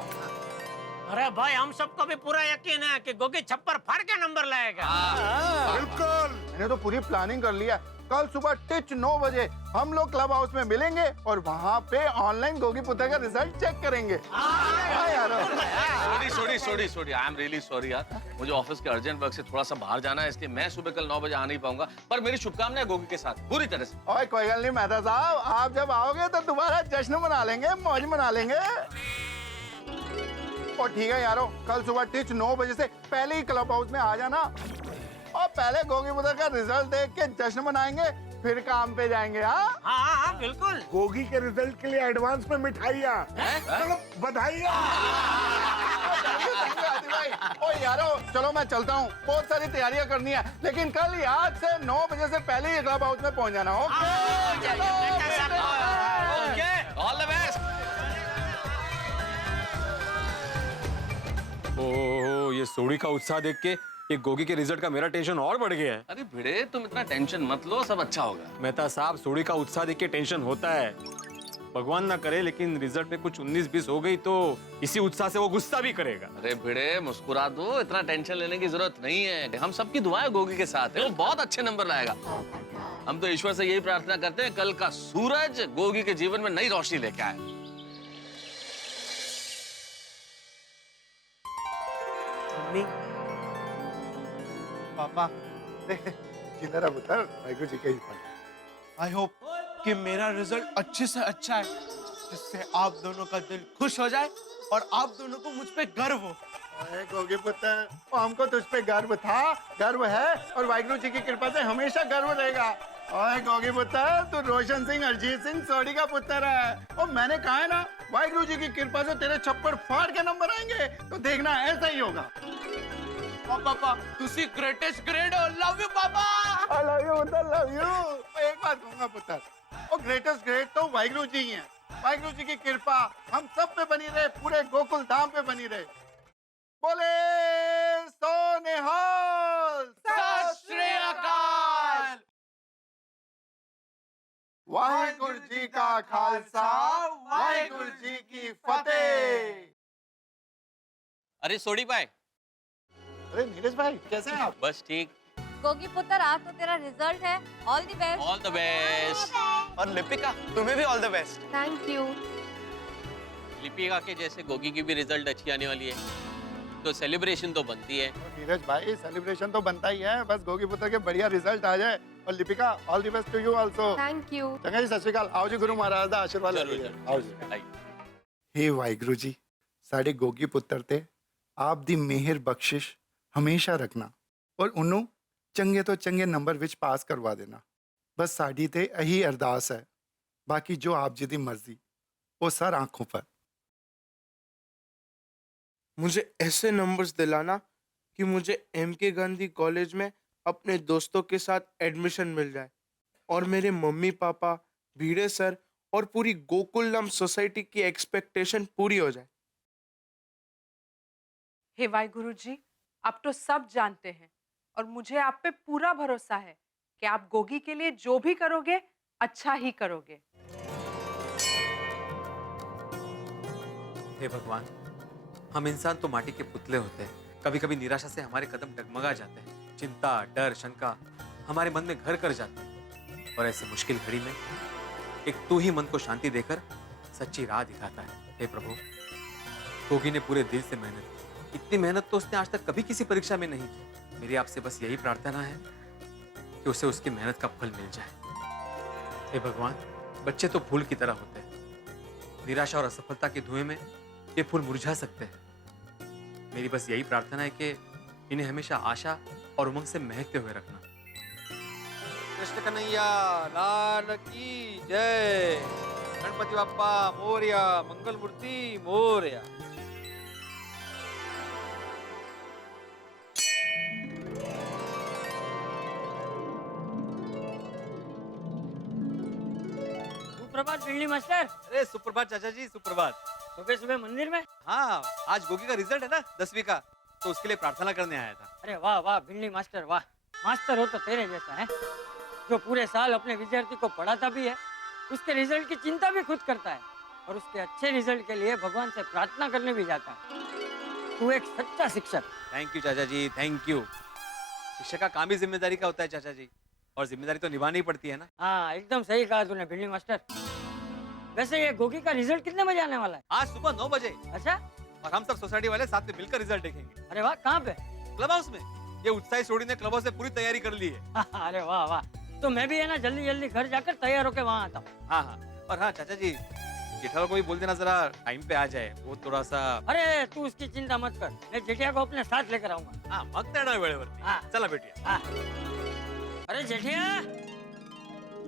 अरे भाई, हम सबको भी पूरा यकीन है कि गोगी छप्पर फाड़ के नंबर लाएगा। बिल्कुल, मैंने तो पूरी प्लानिंग कर लिया। कल सुबह टिच 9 बजे हम लोग क्लब हाउस में मिलेंगे और वहाँ पे ऑनलाइन गोगी पुत्र का रिजल्ट चेक करेंगे। सोडी, आई एम रियली सॉरी यार, मुझे ऑफिस के अर्जेंट वर्क से थोड़ा सा बाहर जाना है, इसलिए मैं सुबह कल 9 बजे आ नहीं पाऊंगा, पर मेरी शुभकामनाएं गोगी के साथ पूरी तरह से। ओए कोई गल नहीं मेहता साहब, आप जब आओगे तो दोबारा जश्न मना लेंगे, मौज मना लेंगे। और ठीक है यारो, कल सुबह टिच 9 बजे से पहले ही क्लब हाउस में आ जाना, और पहले गोगी पुत्र का रिजल्ट देख के जश्न मनाएंगे, फिर काम पे जाएंगे। हाँ हाँ बिल्कुल। गोगी के रिजल्ट के लिए एडवांस में मिठाइयाँ, चलो बधाइयाँ। ओ यारो, चलो मैं चलता हूँ, बहुत सारी तैयारियां करनी है, लेकिन कल याद से 9 बजे से पहले ही क्लब हाउस में पहुँच जाना। Okay, all the best. Oh, ये सोडी का उत्साह देख के ये गोगी के रिजल्ट का मेरा टेंशन और बढ़ गया है। अरे भिड़े, तुम इतना टेंशन मत लो, सब अच्छा होगा। मेहता साहब, सोडी का उत्साह देख के टेंशन होता है। भगवान ना करे लेकिन रिजल्ट में कुछ 19-20 हो गई तो इसी उत्साह से वो गुस्सा भी करेगा। अरे भिड़े मुस्कुरा दो, इतना टेंशन लेने की जरूरत नहीं है। हम सबकी दुआएं गोगी के साथ है, वो बहुत अच्छे नंबर लाएगा। हम तो ईश्वर से यही प्रार्थना करते हैं कल का सूरज गोगी के जीवन में नई रोशनी लेके आए। मम्मी, पापा, जिंदा पुत्र, वाहिगुरु जी के आई होप कि मेरा रिजल्ट अच्छे से अच्छा है, जिससे आप दोनों का दिल खुश हो जाए और आप दोनों को मुझ पे गर्व हो। अरे गोगी पुत्र, हमको तुझ पे गर्व था, गर्व है और वाहिगुरु जी की कृपा से हमेशा गर्व रहेगा। ओए गोगी पुत्र, तू रोशन सिंह अरिजीत सिंह सोडी का पुत्र है और मैंने कहा है ना, वाहिगुरु जी की कृपा से तेरे छप्पड़ फाड़ के नंबर आएंगे, तो देखना ऐसा ही होगा। और पापा, तुसी ग्रेटेस्ट ग्रेड हो, लव यू पापा। आई लव यू पुत्र, लव यू। एक बात कहूंगा पुत्र, और ग्रेटेस्ट ग्रेड तो वाहिगुरु जी ही हैं। वाहिगुरु जी की कृपा हम सब पे बनी रहे, पूरे गोकुल धाम पे बनी रहे। बोले सो निहाल, सत श्री अकाल। वाहिगुरु जी का खालसा, वाहिगुरु जी की फतेह। अरे सोडी भाई। अरे नीरज भाई, कैसे हैं आप? बस ठीक। गोगी पुत्र, आज तो तेरा रिजल्ट है। All the best. All the best. और लिपिका, तुम्हें भी all the best. Thank you. Lipika के जैसे गोगी की भी रिजल्ट अच्छी आने वाली है, तो सेलिब्रेशन तो बनती है। नीरज भाई, सेलिब्रेशन तो बनता ही है, बस गोगी पुत्र के बढ़िया रिजल्ट आ जाए। और Lipika, all the best to you also. Thank you. चंगा जी, सत श्री अकाल। आओ जी, गुरु महाराज दा आशीर्वाद लीजिए। आओ जी। हे वाहिगुरु जी, साडे गोगी पुत्र ते आप दी मेहर बख्शिश हमेशा रखना और उन्हों चंगे तो चंगे नंबर विच पास करवा देना। बस साडी ते यही अरदास है, बाकी जो आप जी दी मर्जी, वो सर आंखों पर। मुझे ऐसे नंबर्स दिलाना कि मुझे एमके गांधी कॉलेज में अपने दोस्तों के साथ एडमिशन मिल जाए और मेरे मम्मी पापा, भिड़े सर और पूरी गोकुलम सोसाइटी की एक्सपेक्टेशन पूरी हो जाए। हे वाहिगुरु जी, आप तो सब जानते हैं और मुझे आप पे पूरा भरोसा है कि आप गोगी के लिए जो भी करोगे अच्छा ही करोगे। हे भगवान, हम इंसान तो माटी के पुतले होते हैं। कभी कभी निराशा से हमारे कदम डगमगा जाते हैं, चिंता, डर, शंका हमारे मन में घर कर जाते हैं और ऐसे मुश्किल घड़ी में एक तू ही मन को शांति देकर सच्ची राह दिखाता है। हे प्रभु, गोगी ने पूरे दिल से मेहनत की, इतनी मेहनत तो उसने आज तक कभी किसी परीक्षा में नहीं की। मेरी आपसे बस यही प्रार्थना है कि उसे उसकी मेहनत का फल मिल जाए। हे भगवान, बच्चे तो फूल की तरह होते हैं, निराशा और असफलता के धुएं में ये फूल मुरझा सकते हैं। मेरी बस यही प्रार्थना है कि इन्हें हमेशा आशा और उमंग से महकते हुए रखना। कृष्ण कन्हैया लाल की जय। गणपति बाप्पा मोरया, मंगल मूर्ति मोरया। सुप्रभात बिल्ली मास्टर। अरे सुप्रभात चाचा जी, सुप्रभात। सुबह सुबह मंदिर में? हाँ, आज गोगी का रिजल्ट है ना 10वीं का, तो उसके लिए प्रार्थना करने आया था। अरे वाह वाह बिल्ली मास्टर, वाह। मास्टर हो तो तेरे जैसा है, जो पूरे साल अपने विद्यार्थी को पढ़ाता भी है, उसके रिजल्ट की चिंता भी खुद करता है और उसके अच्छे रिजल्ट के लिए भगवान से प्रार्थना करने भी जाता है। तू एक सच्चा शिक्षक। थैंक यू चाचा जी, थैंक यू। शिक्षक का काम ही जिम्मेदारी का होता है चाचा जी, और जिम्मेदारी तो निभानी ही पड़ती है ना। हाँ, एकदम सही कहा तूने बिल्ली मास्टर। वैसे ये गोगी का रिजल्ट कितने बजे आने वाला है? आज सुबह 9 बजे। अच्छा, और हम सब सोसाइटी वाले साथ में मिलकर रिजल्ट देखेंगे। अरे वाह, कहाँ पे? क्लब हाउस में। ये उत्साही सोडी ने क्लब हाउस से पूरी तैयारी कर ली है। अरे वाह वाह, तो मैं भी है ना जल्दी जल्दी घर जाकर तैयार होकर वहाँ आता हूँ। हाँ हाँ, और हाँ चाचा जी, जेठालाल को भी बोल देना जरा टाइम पे आ जाए, वो थोड़ा सा। अरे तू उसकी चिंता मत कर, मैं जेठिया को अपने साथ लेकर आऊंगा। हाँ, मग देना वेळेवरती। हाँ, चला बेटिया। हाँ। अरे जेठिया।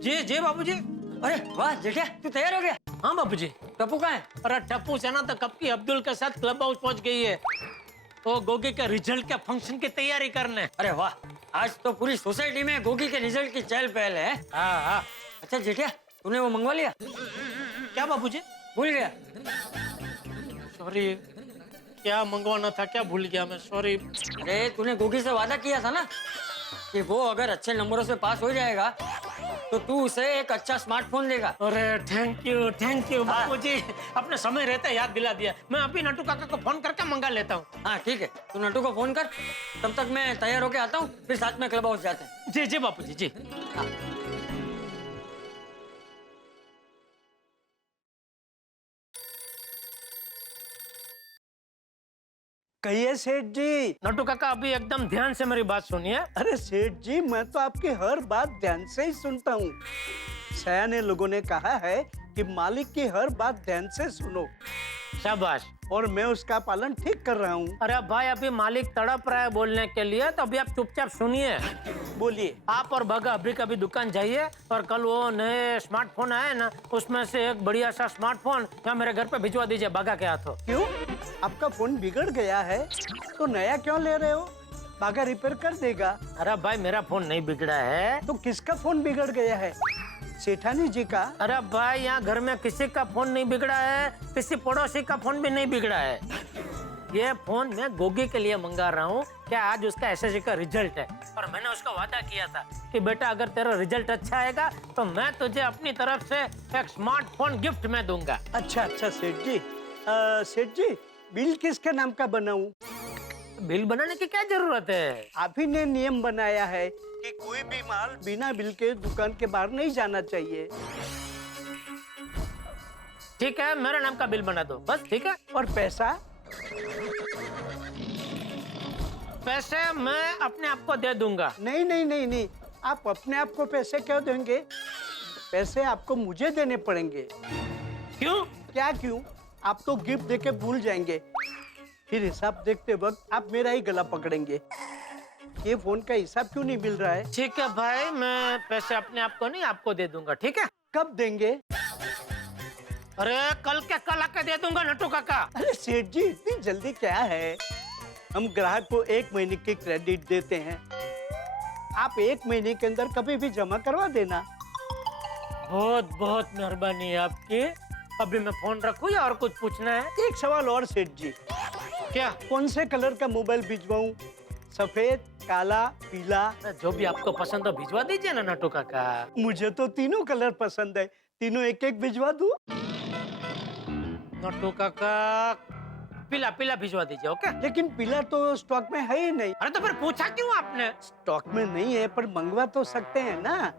जी जी बाबूजी। अरे वाह जेठिया, तू तैयार हो गया? हाँ बाबूजी। टप्पू कहाँ है? अरे टप्पू से ना तो कब की अब्दुल के साथ क्लब हाउस पहुंच गई है, तो गोगी के रिजल्ट के फंक्शन की तैयारी करने। अरे वाह, आज तो पूरी सोसाइटी में गोगी के रिजल्ट की चहल पहल है। हाँ हाँ। अच्छा जेठिया, तूने वो मंगवा लिया? क्या बाबूजी? भूल गया? सॉरी, क्या मंगवाना था, क्या भूल गया मैं, सॉरी। अरे तूने गोगी से वादा किया था ना कि वो अगर अच्छे नंबरों से पास हो जाएगा तो तू उसे एक अच्छा स्मार्टफोन देगा। अरे थैंक यू बापूजी, अपने समय रहते याद दिला दिया। मैं अभी नटू काका को फोन करके मंगा लेता हूँ। हाँ ठीक है, तू नटू को फोन कर, तब तक मैं तैयार होके आता हूँ, फिर साथ में क्लब हाउस जाते हैं। जी जी बापूजी जी। कहिए सेठ जी। नटू काका अभी एकदम ध्यान से मेरी बात सुनिए। अरे सेठ जी, मैं तो आपकी हर बात ध्यान से ही सुनता हूँ। सयाने लोगों ने कहा है कि मालिक की हर बात ध्यान से सुनो। शाबाश। और मैं उसका पालन ठीक कर रहा हूँ। अरे भाई, अभी मालिक तड़प रहा है बोलने के लिए, तो अभी आप चुपचाप सुनिए। बोलिए। आप और भगा अभी कभी दुकान जाइए और कल वो नए स्मार्टफोन आए ना, उसमें से एक बढ़िया सा स्मार्टफोन यहाँ मेरे घर पे भिजवा दीजिए भगा के हाथों। क्यों? आपका फोन बिगड़ गया है तो नया क्यों ले रहे हो? भागा रिपेयर कर देगा। अरे भाई, मेरा फोन नहीं बिगड़ा है। तो किसका फोन बिगड़ गया है? सेठानी जी का? अरे भाई, यहाँ घर में किसी का फोन नहीं बिगड़ा है, किसी पड़ोसी का फोन भी नहीं बिगड़ा है। ये फोन मैं गोगी के लिए मंगा रहा हूँ। क्या आज उसका एसएससी का रिजल्ट है और मैंने उसका वादा किया था कि बेटा अगर तेरा रिजल्ट अच्छा आएगा तो मैं तुझे अपनी तरफ से एक स्मार्टफोन गिफ्ट में दूंगा। अच्छा सेठ जी। सेठ जी, बिल किसके नाम का बनाऊं? बिल बनाने की क्या जरूरत है? आप ही ने नियम बनाया है कि कोई भी माल बिना बिल के दुकान के बाहर नहीं जाना चाहिए। ठीक है, मेरे नाम का बिल बना दो बस। ठीक है। और पैसा? पैसे मैं अपने आप को दे दूंगा। नहीं, आप अपने आप को पैसे क्यों देंगे? पैसे आपको मुझे देने पड़ेंगे। क्यों? क्या क्यों? आप तो गिफ्ट देके भूल जाएंगे, फिर हिसाब देखते वक्त आप मेरा ही गला पकड़ेंगे। ये फोन का हिसाब क्यों नहीं मिल रहा है? ठीक है भाई, मैं पैसे अपने आप को नहीं आपको दे दूंगा। ठीक है। कब देंगे? अरे कल के कल आके दे दूंगा नटू काका। अरे सेठ जी, इतनी जल्दी क्या है? हम ग्राहक को 1 महीने की क्रेडिट देते हैं, आप 1 महीने के अंदर कभी भी जमा करवा देना। बहुत बहुत मेहरबानी है आपकी। अभी मैं फोन रखूं या और कुछ पूछना है? एक सवाल और सेठ जी। क्या? कौन से कलर का मोबाइल भिजवाऊं? सफेद, काला, पीला? जो भी आपको पसंद हो भिजवा दीजिए ना नटू काका। मुझे तो तीनों कलर पसंद है, तीनों एक एक भिजवा दूं? नटू काका, पीला भिजवा दीजिए। ओके। लेकिन पीला तो स्टॉक में है ही नहीं। अरे तो फिर पूछा क्यों आपने? स्टॉक में नहीं है पर मंगवा तो सकते हैं ना।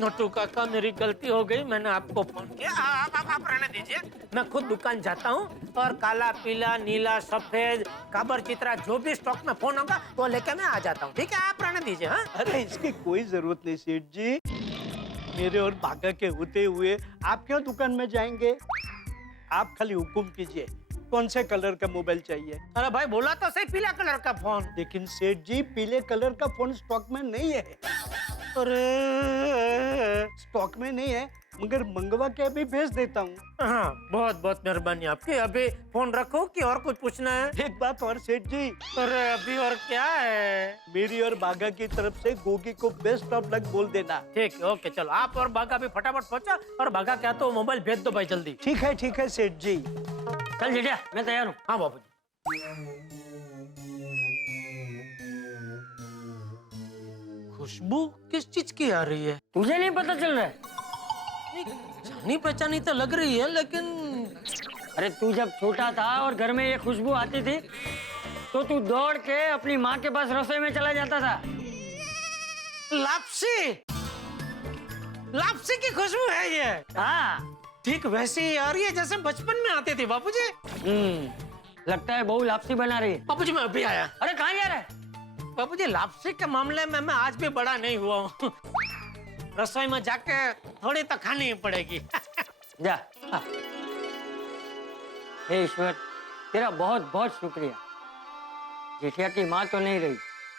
नटू काका, मेरी गलती हो गई, मैंने आपको फोन किया। आप रहने दीजिए, मैं खुद दुकान जाता हूँ और काला, पीला, नीला, सफेद, काबर चित्रा जो भी स्टॉक में फोन होगा वो लेके मैं आ जाता हूँ। ठीक है, आप रहने दीजिए। हाँ? अरे इसकी कोई जरूरत नहीं सेठ जी, मेरे और भागा के होते हुए आप क्यों दुकान में जाएंगे? आप खाली हुकुम कीजिए, कौन से कलर का मोबाइल चाहिए? अरे भाई, बोला तो सही पीला कलर का फोन। लेकिन सेठ जी, पीले कलर का फोन स्टॉक में नहीं है। अरे स्टॉक में नहीं है, मगर मंगवा के अभी भेज देता हूँ। हाँ, बहुत बहुत मेहरबानी आपकी। अभी फोन रखो कि और कुछ पूछना है? एक बात और सेठ जी। अरे अभी और क्या है? मेरी और बागा की तरफ से गोगी को बेस्ट ऑफ लक बोल देना। ठीक है, ओके, चलो आप और बागा भी फटाफट पहुंचो और बागा क्या तो मोबाइल भेज दो भाई जल्दी। ठीक है सेठ जी। चल जेठिया, मैं तैयार हूँ। हाँ बाबू जी। खुशबू किस चीज की आ रही है? तुझे नहीं पता चल रहा है? जानी पहचानी तो लग रही है, लेकिन अरे तू जब छोटा था और घर में ये खुशबू आती थी तो तू दौड़ के अपनी माँ के पास रसोई में चला जाता था। लापसी की खुशबू है ये। हाँ, ठीक वैसे ही आ रही है जैसे बचपन में आती थी बापूजी। लगता है बहू लापसी बना रही है। बापूजी मैं अभी आया। अरे कहाँ जा रहा है? बापूजी, लापसी के मामले में मैं आज भी बड़ा नहीं हुआ हूँ। रसोई में जाके थोड़ी तो खानी ही पड़ेगी। जा। हे ईश्वर, तेरा बहुत बहुत शुक्रिया। जेठिया की माँ तो नहीं रही,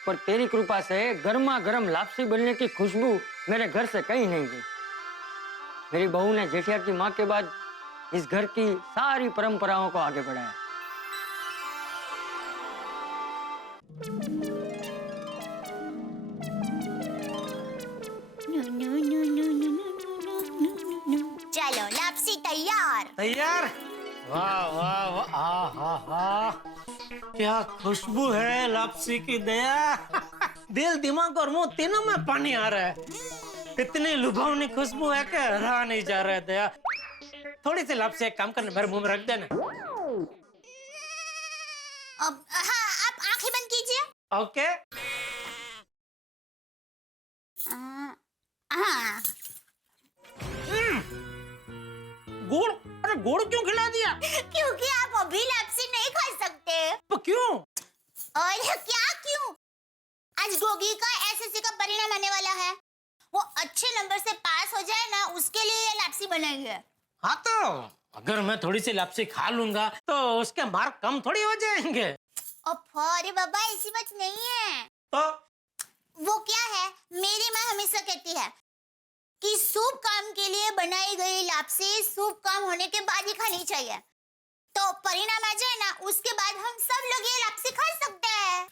पर तेरी कृपा से गर्मा गर्म लापसी बनने की खुशबू मेरे घर से कहीं नहीं गई। मेरी बहू ने जेठिया की माँ के बाद इस घर की सारी परंपराओं को आगे बढ़ाया। चलो लापसी तैयार। तैयार? वाह वाह वाह, हा हा हा, क्या खुशबू है लापसी की दया। दिल, दिमाग और मुंह तीनों में पानी आ रहा है। इतनी लुभावनी खुशबू है कि रहा नहीं जा रहा है दया। थोड़ी सी लापसी एक काम करना, मेरे मुंह में रख देना। अब हाँ, आप आंखें बंद कीजिए। ओके। हाँ। गुड़? अरे गुड़ क्यों खिला दिया? क्योंकि आप अभी लापसी नहीं खा सकते। तो क्यों? और क्या क्यों? आज गोगी का एसएससी का परिणाम आने वाला है। वो अच्छे नंबर से पास हो जाए ना, उसके लिए ये लापसी बनाएंगे। हाँ तो अगर मैं थोड़ी सी लापसी खा लूंगा तो उसके मार्क कम थोड़ी हो जाएंगे। अरे बाबा, ऐसी बात नहीं है। तो वो क्या है, मेरी माँ हमेशा कहती है कि शुभ काम के लिए बनाई गई लापसी शुभ काम होने के बाद ही खानी चाहिए। तो परिणाम आ जाए ना, उसके बाद हम सब लोग ये लापसी खा सकते हैं।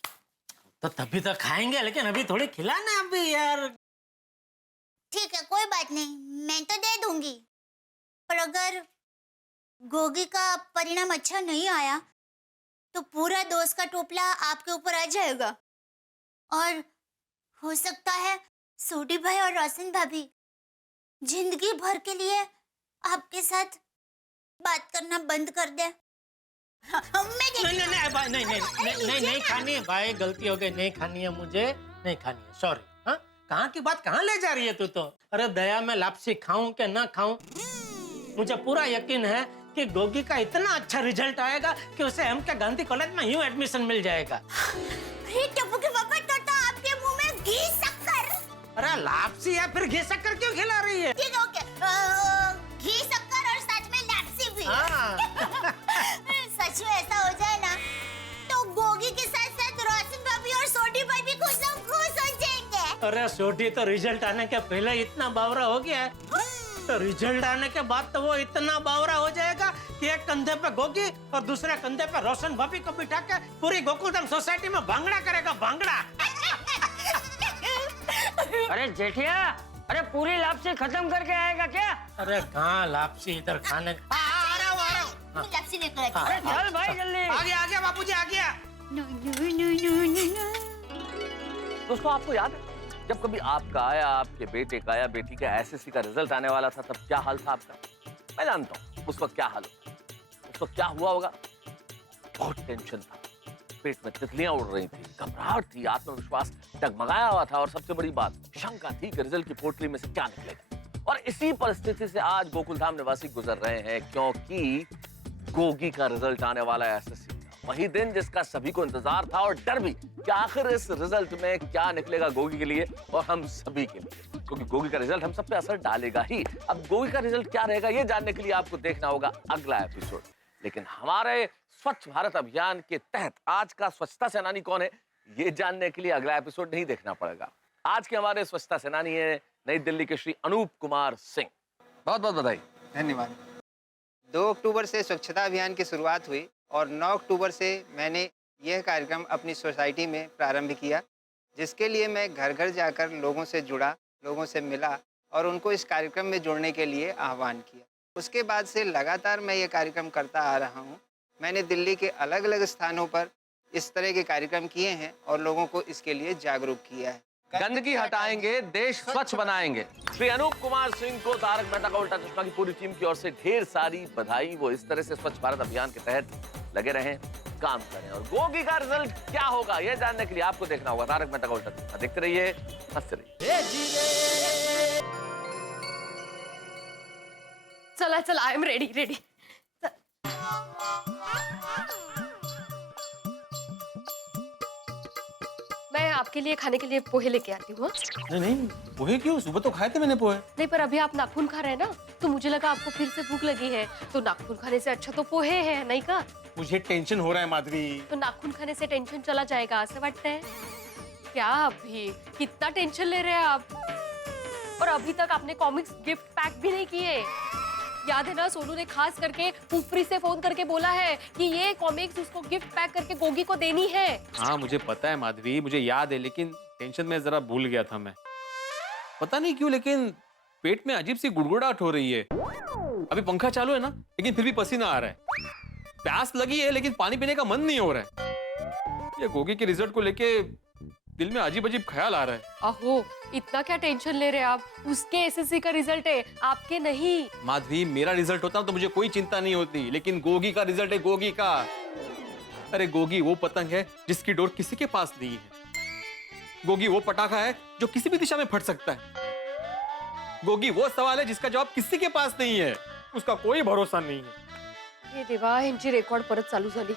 तो तभी तो खाएंगे, लेकिन अभी थोड़ी खिलाना अभी यार। ठीक है, कोई बात नहीं, मैं तो दे दूंगी। पर अगर गोगी का परिणाम अच्छा नहीं आया तो पूरा दोष का टोपला आपके ऊपर आ जाएगा। और हो सकता है सोडी भाई और रोशन भाभी जिंदगी भर के लिए आपके साथ बात करना बंद कर दे। नहीं खानी है भाई, गलती हो गई, नहीं खानी है मुझे, नहीं खानी है, सॉरी। हाँ, कहाँ की बात कहाँ ले जा रही है तू तो? अरे दया, मैं लापसी खाऊं कि ना खाऊं, मुझे पूरा यकीन है कि गोगी का इतना अच्छा रिजल्ट आएगा कि उसे एमके गांधी कॉलेज में यूं एडमिशन मिल जाएगा। टप्पू के पापा, तो आपके मुंह में घी शक्कर। अरे लापसी है, फिर घी शक्कर क्यों खिला रही है? ठीक है, ओके। घी शक्कर और साथ में लापसी भी। सच में ऐसा हो जाए ना तो गोगी के साथ साथ रोशन भाभी और सोडी भाई भी खुश हो जाएंगे। अरे सोडी तो रिजल्ट आने के पहले इतना बावरा हो गया है, तो रिजल्ट आने के बाद तो वो इतना बावरा हो जाएगा कि एक कंधे पे गोगी और दूसरे कंधे पे रोशन भाभी को बिठा के पूरी गोकुलधाम सोसाइटी में भांगड़ा करेगा, भांगड़ा। अरे जेठिया, अरे पूरी लापसी खत्म करके आएगा क्या? अरे कहाँ लापसी, इधर खाने। लापसी लेकर आती हूँ। अरे चल भाई जल्दी। आ गया बाबूजी, आ गया। दोस्तों, आपको याद है जब कभी आपका आया, आपके बेटे का या बेटी का एसएससी का रिजल्ट आने वाला था, तब क्या हाल था आपका? मैं जानता हूँ उस वक्त क्या हाल होता, उस वक्त क्या हुआ होगा। बहुत टेंशन था, पेट में तितलियां उड़ रही थी, घबराहट थी, आत्मविश्वास डगमगाया हुआ था और सबसे बड़ी बात शंका थी कि रिजल्ट की पोटली में से क्या निकलेगा। और इसी परिस्थिति से आज गोकुलधाम निवासी गुजर रहे हैं, क्योंकि गोगी का रिजल्ट आने वाला है एसएससी का। वही दिन जिसका सभी को इंतजार था और डर भी कि आखिर इस रिजल्ट में क्या निकलेगा गोगी के लिए और हम सभी के लिए, क्योंकि गोगी का रिजल्ट हम सब पे असर डालेगा ही। अब गोगी का रिजल्ट क्या रहेगा ये जानने के लिए आपको देखना होगा अगला एपिसोड। लेकिन हमारे स्वच्छ भारत अभियान के तहत आज का स्वच्छता सेनानी कौन है ये जानने के लिए अगला एपिसोड नहीं देखना पड़ेगा। आज के हमारे स्वच्छता सेनानी है नई दिल्ली के श्री अनूप कुमार सिंह। बहुत बहुत बधाई। धन्यवाद। 2 अक्टूबर से स्वच्छता अभियान की शुरुआत हुई और 9 अक्टूबर से मैंने यह कार्यक्रम अपनी सोसाइटी में प्रारंभ किया, जिसके लिए मैं घर घर जाकर लोगों से जुड़ा, लोगों से मिला और उनको इस कार्यक्रम में जुड़ने के लिए आह्वान किया। उसके बाद से लगातार मैं ये कार्यक्रम करता आ रहा हूँ। मैंने दिल्ली के अलग अलग स्थानों पर इस तरह के कार्यक्रम किए हैं और लोगों को इसके लिए जागरूक किया है। गंदगी हटाएंगे, देश स्वच्छ बनाएंगे। श्री अनूप कुमार सिंह को तारक मेहता का उल्टा चश्मा की पूरी टीम की ओर से ढेर सारी बधाई। वो इस तरह से स्वच्छ भारत अभियान के तहत लगे रहें, काम करें। और गोगी का रिजल्ट क्या होगा ये जानने के लिए आपको देखना होगा तारक मेहता का उल्टा चश्मा। देखते रहिए, हंसते रहिए। चला आई एम रेडी। मैं आपके लिए खाने के लिए पोहे लेके आती हूँ। नहीं, पोहे क्यों? सुबह तो खाए थे मैंने पोहे। नहीं, पर अभी आप नाखून खा रहे हैं ना, तो मुझे लगा आपको फिर से भूख लगी है, तो नाखून खाने से अच्छा तो पोहे है, नहीं का? मुझे टेंशन हो रहा है माधवी। तो नाखून खाने से टेंशन चला जाएगा ऐसा लगता है क्या? अभी कितना टेंशन ले रहे हैं आप? और अभी तक आपने कॉमिक्स गिफ्ट पैक भी नहीं किए। याद है ना, सोनू ने खास करके ऊपरी से फोन करके बोला है कि ये कॉमिक्स उसको गिफ्ट पैक करके गोगी को देनी है। हाँ मुझे पता है माधवी, मुझे याद है, लेकिन टेंशन में जरा भूल गया था मैं। पता नहीं क्यों, लेकिन पेट में अजीब सी गुड़गुड़ाहट हो रही है। अभी पंखा चालू है ना, लेकिन फिर भी पसीना आ रहा है। प्यास लगी है लेकिन पानी पीने का मन नहीं हो रहा है। ये गोगी के रिजल्ट को लेके दिल में अजीब अजीब ख्याल आ रहा है। अहो, इतना क्या टेंशन ले रहे हैं आप? उसके एसएससी का रिजल्ट है, आपके नहीं। माधवी, मेरा रिजल्ट होता तो मुझे कोई चिंता नहीं होती, लेकिन गोगी का रिजल्ट है, गोगी का। अरे गोगी वो पतंग है जिसकी डोर किसी के पास नहीं है। गोगी वो पटाखा है जो किसी भी दिशा में फट सकता है। गोगी वो सवाल है जिसका जवाब किसी के पास नहीं है, उसका कोई भरोसा नहीं है। हे देवा, यांची रेकॉर्ड परत चालू झाली।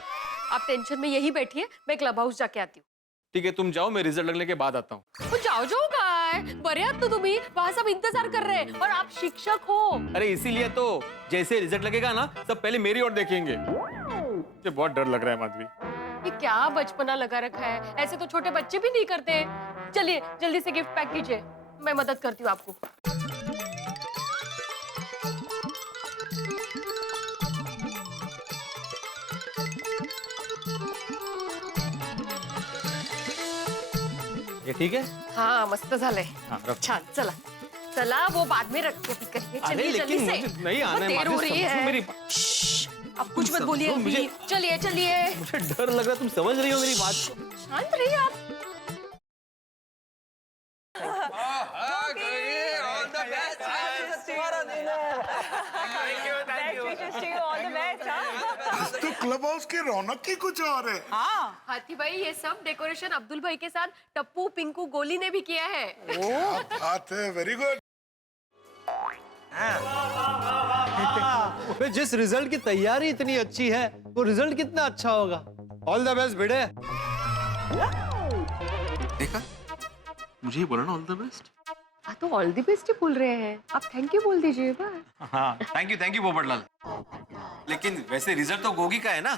आप टेंशन में यही बैठिए, मैं क्लब हाउस जाके आती हूँ। ठीक है, तुम जाओ, मैं रिजल्ट लगने के बाद आता हूँ। जाओ जाओ काय, बरे आहात ना तुम्ही? वहाँ सब इंतजार कर रहे हैं और आप शिक्षक हो। अरे इसीलिए तो जैसे रिजल्ट लगेगा ना, सब पहले मेरी ओर देखेंगे। मुझे बहुत डर लग रहा है माधवी। ये क्या बचपना लगा रखा है, ऐसे तो छोटे बच्चे भी नहीं करते। चलिए जल्दी से गिफ्ट पैक कीजिए, मैं मदद करती हूँ आपको। ये ठीक है? हाँ, मस्त झालंय। हाँ, रख। छान, चला चला, वो बाद में रख के पिक करिए। अरे चलिए लेकिन जल्दी से, मुझे नहीं आना है, देर हो माधवी, रही समझो है। मेरी अब कुछ मत बोलिए समझो, मुझे- अभी। चलिए चलिए, मुझे डर लग रहा है, तुम समझ रही हो मेरी बात को? शांत रहिए आप। तो क्लब हाउस की रौनक की कुछ और है। हाँ हाथी भाई, ये सब डेकोरेशन अब्दुल भाई के साथ टप्पू, पिंकू, गोली ने भी किया है। क्या बात है, वेरी गुड। जिस रिजल्ट की तैयारी इतनी अच्छी है, वो रिजल्ट कितना अच्छा होगा। ऑल द बेस्ट भिड़े। देखा, मुझे ही बोला ना ऑल द बेस्ट। हाँ तो ऑल दी बेस्ट ही बोल रहे हैं, आप थैंक यू बोल दीजिए बस। हाँ, थैंक यू पोपटलाल। लेकिन वैसे रिजल्ट तो गोगी का है ना?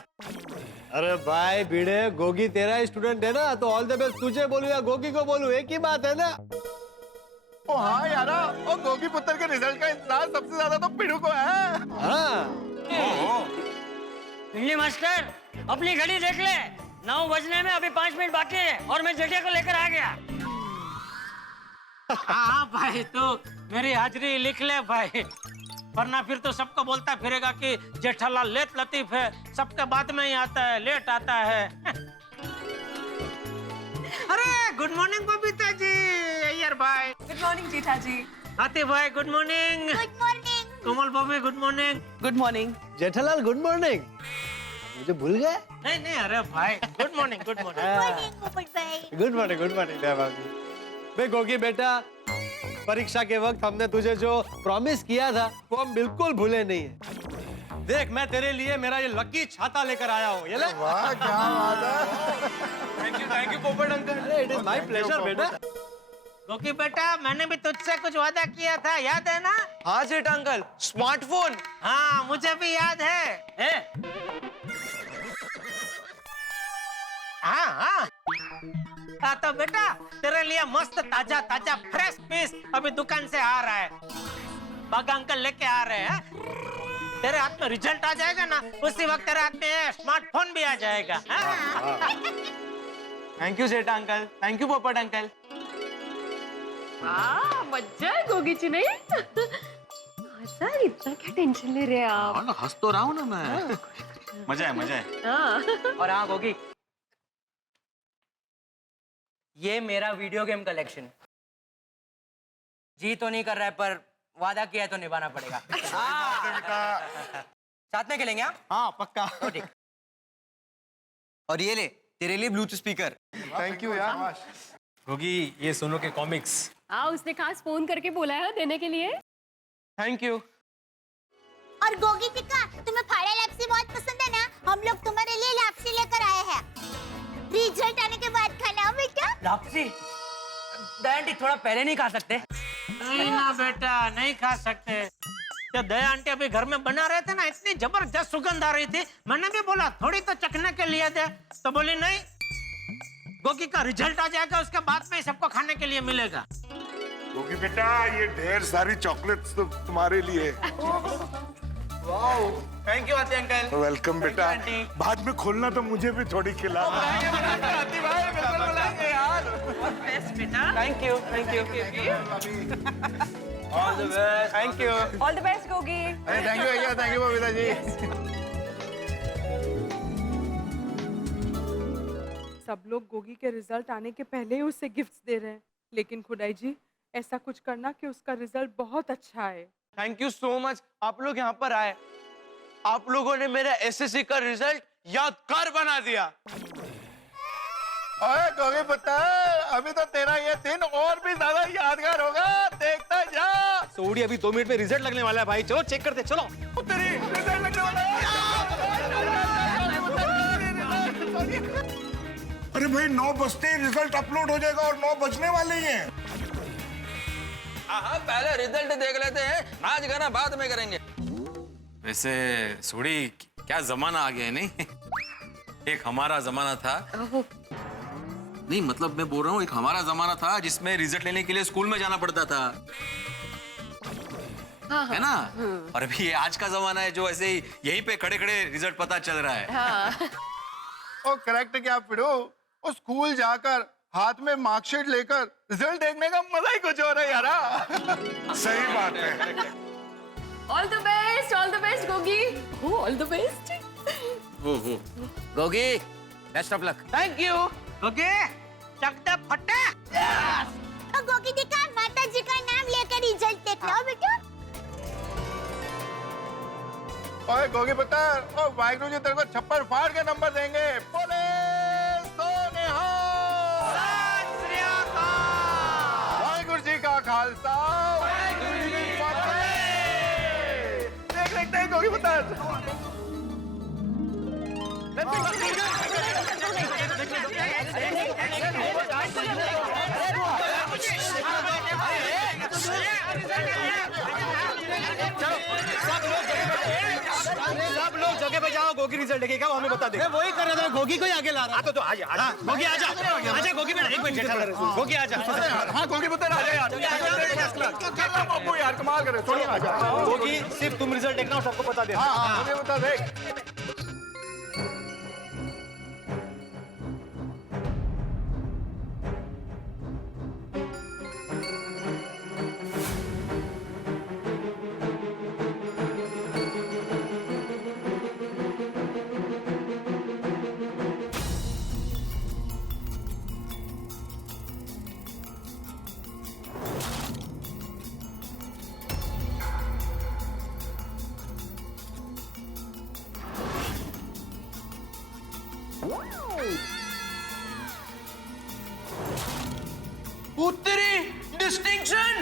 अरे भाई भिड़े, गोगी तेरा स्टूडेंट है ना, तो ऑल द बेस्ट तुझे बोलूं या गोगी को बोलूं, एक ही बात है ना। ओ हाँ यारा, ओ गोगी पुत्र के रिजल्ट का इंतजार सबसे ज्यादा तो पिड़ू को है। हाँ। पिंडली मास्टर, अपनी घड़ी देख ले, 9 बजने में अभी 5 मिनट बाकी है और मैं जेठिया को लेकर आ गया। हाँ भाई, तो मेरी हाजिरी लिख ले भाई, वरना फिर तो सबको बोलता फिरेगा कि जेठालाल लेट लतीफ है, सबके बाद में ही आता है, लेट आता है। अरे गुड मॉर्निंग बबीता जी, अय्यर भाई। गुड मॉर्निंग जीठा जी। हाथी भाई good morning. Good morning. Komal बबी good morning. Good morning. Jethalal good morning. मुझे भूल गए? नहीं नहीं, अरे भाई good morning, good morning. Good morning भाभी। बे गोगी बेटा, परीक्षा के वक्त हमने तुझे जो प्रॉमिस किया था वो हम बिल्कुल भूले नहीं है। देख, मैं तेरे लिए मेरा ये लकी छाता लेकर आया हूँ। ये ले। वाह, क्या बात है। थैंक यू पोपट uncle. It is my pleasure बेटा। गोगी बेटा, मैंने भी तुझसे कुछ वादा किया था, याद है ना? हाँ सेठ अंकल, स्मार्टफोन। हाँ, मुझे भी याद है? हाँ, तो बेटा तेरे लिए मस्त ताजा ताजा फ्रेश पीस अभी दुकान से आ रहा है, बागा अंकल लेके आ रहे हैं। तेरे हाथ में रिजल्ट आ जाएगा ना, उसी वक्त तेरे हाथ में स्मार्टफोन भी आ जाएगा। थैंक यू सेठ अंकल, थैंक यू पोपट अंकल। मजा है गोगी जी, नहीं? सर इतना क्या टेंशन ले रहे हैं आप? हंस तो रहा हूँ ना मैं। मजा है। हाँ। और हाँ गोगी, ये मेरा वीडियो गेम कलेक्शन। जी तो नहीं कर रहा है, पर वादा किया है तो निभाना पड़ेगा। साथ में खेलेंगे? हाँ पक्का। तो ठीक। और ये ले, तेरे लिए ब्लूटूथ स्पीकर। थैंक यू यार। गोगी, ये सोनू के कॉमिक्स। हाँ, उसने खास फोन करके बोला है देने के लिए। Thank you. और गोगी टिक्का, तुम्हें फाड़ा लापसी बहुत पसंद है ना? हम लोग तुम्हारे लिए लापसी लेकर आए हैं। रिजल्ट आने के बाद खाना बेटा। लापसी? दयांटी थोड़ा पहले नहीं खा सकते? नहीं ना बेटा, नहीं खा सकते। जब दया आंटी अभी घर में बना रहे थे ना, इतनी जबरदस्त सुगंध आ रही थी, मैंने भी बोला थोड़ी तो चखने के लिए दे, तो बोली नहीं, गोगी का रिजल्ट आ जाएगा उसके बाद में सबको खाने के लिए मिलेगा। गोगी बेटा, ये ढेर सारी चॉकलेट्स तो तुम्हारे लिए। थैंक यू आते अंकल। वेलकम बेटा। बाद में खोलना तो मुझे भी थोड़ी खिलाना। Thank you, thank you. All the best. Thank you. All the best Gogi. Thank you भैया, थैंक यू बबीता जी। सब लोग गोगी के रिजल्ट आने के पहले ही उसे गिफ्ट्स दे रहे हैं, लेकिन खुदाई जी ऐसा कुछ करना कि उसका रिजल्ट बहुत अच्छा है। थैंक यू सो मच, आप लोग यहाँ पर आए। आप लोगों ने मेरा एसएससी का रिजल्ट यादगार बना दिया। ओए गोगी पुत्र, अभी तो तेरा ये दिन और भी ज्यादा यादगार होगा, देखता जा। सोड़ी अभी 2 मिनट में रिजल्ट लगने वाला है भाई, चलो चेक करते, चलो। तेरी रिजल्ट लगने वाला है। अरे भाई 9 बजते ही रिजल्ट अपलोड हो जाएगा और 9 बजने वाले ही हैं। हाँ, पहले रिजल्ट देख लेते हैं, नाच गाना बाद में करेंगे। वैसे सोड़ी क्या जमाना आ गया है, नहीं? एक हमारा जमाना था। नहीं मतलब मैं बोल रहा हूँ, एक हमारा जमाना था जिसमें रिजल्ट लेने के लिए स्कूल में जाना पड़ता था। है ना? और अभी ये आज का जमाना है जो ऐसे ही यहीं पे खड़े खड़े रिजल्ट पता चल रहा है। ओ करेक्ट क्या पिड़ो, वो स्कूल जाकर हाथ में मार्कशीट लेकर रिजल्ट देखने का मजा ही कुछ और है यारा। सही बात है। All the best Gogi. All the best. Gogi, best of luck. Thank you Gogi, चकते फटे। ओ गोगी दिखा, माता जी का नाम लेकर रिजल्ट देख लो बेटा। ओए गोगी पुत्र, ओ वाहिगुरु जी तेरे को छप्पर फाड़ के नंबर देंगे। बोले वाहिगुरु जी का खालसा, वाहिगुरु जी की फतेह। देख लेते हैं गोगी पुत्र। सब लोग जगह पे जाओ, गोगी रिजल्ट देखेगा, वो हमें बता दे। मैं वही कर रहा था, गोगी को ही आगे ला रहा था। तो आजा, आजा गोगी, आजा आजा गोगी, बेटा एक मिनट, गोगी आजा। हाँ गोगी पुत्र आजा यार, चल बाबू यार, कमाल करे, छोड़ो आजा। गोगी सिर्फ तुम रिजल्ट देखना और सबको बता देना। हाँ गोगी पुत्र देख। उत्तरी डिस्टिंक्शन।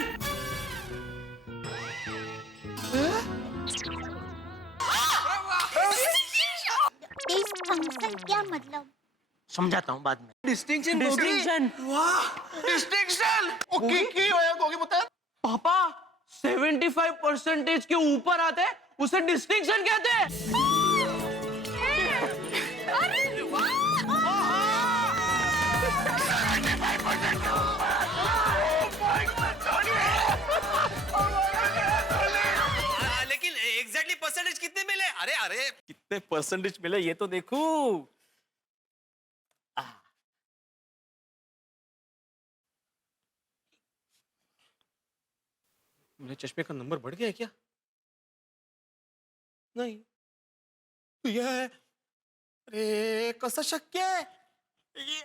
डिस्टिंक्शन क्या मतलब? समझाता हूँ बाद में। Distinction distinction. वाह डिस्टिंक्शन। ओके की होया गोगी पुत्र? पापा 75% के ऊपर आते हैं उसे डिस्टिंक्शन कहते हैं। लेकिन एग्जैक्टली परसेंटेज कितने मिले? अरे अरे कितने परसेंटेज मिले ये तो देखो। मेरे चश्मे का नंबर बढ़ गया है क्या? नहीं तो यह है। अरे कसं शक्य है ये?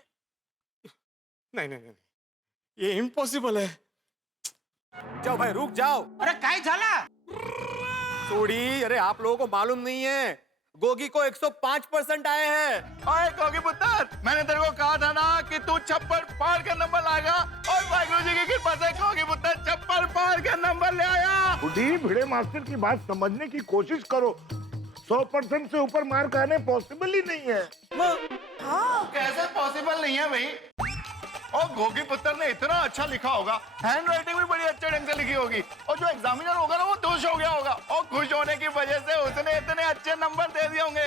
नहीं नहीं नहीं, ये इम्पॉसिबल है। जाओ भाई रुक जाओ। अरे काय झाला? सोड़ी, अरे आप लोगों को मालूम नहीं है, गोगी को 105% आए हैं। ओए गोगी पुत्र, मैंने तेरे को कहा था ना कि तू छप्पर फाड़ के नंबर लाएगा, और वाहिगुरु जी की कृपा से गोगी पुत्र छप्पर फाड़ के नंबर ले आया। बुढ़ी भिड़े मास्टर की बात समझने की कोशिश करो। 100% से ऊपर मार्क आने पॉसिबल ही नहीं है। हाँ कैसे पॉसिबल नहीं है भाई? और गोगी पुत्र ने इतना अच्छा लिखा होगा, हैंड राइटिंग भी बड़ी अच्छे ढंग से लिखी होगी, और जो एग्जामिनर होगा ना वो खुश हो गया होगा, और खुश होने की वजह से उसने इतने अच्छे नंबर दे दिए होंगे।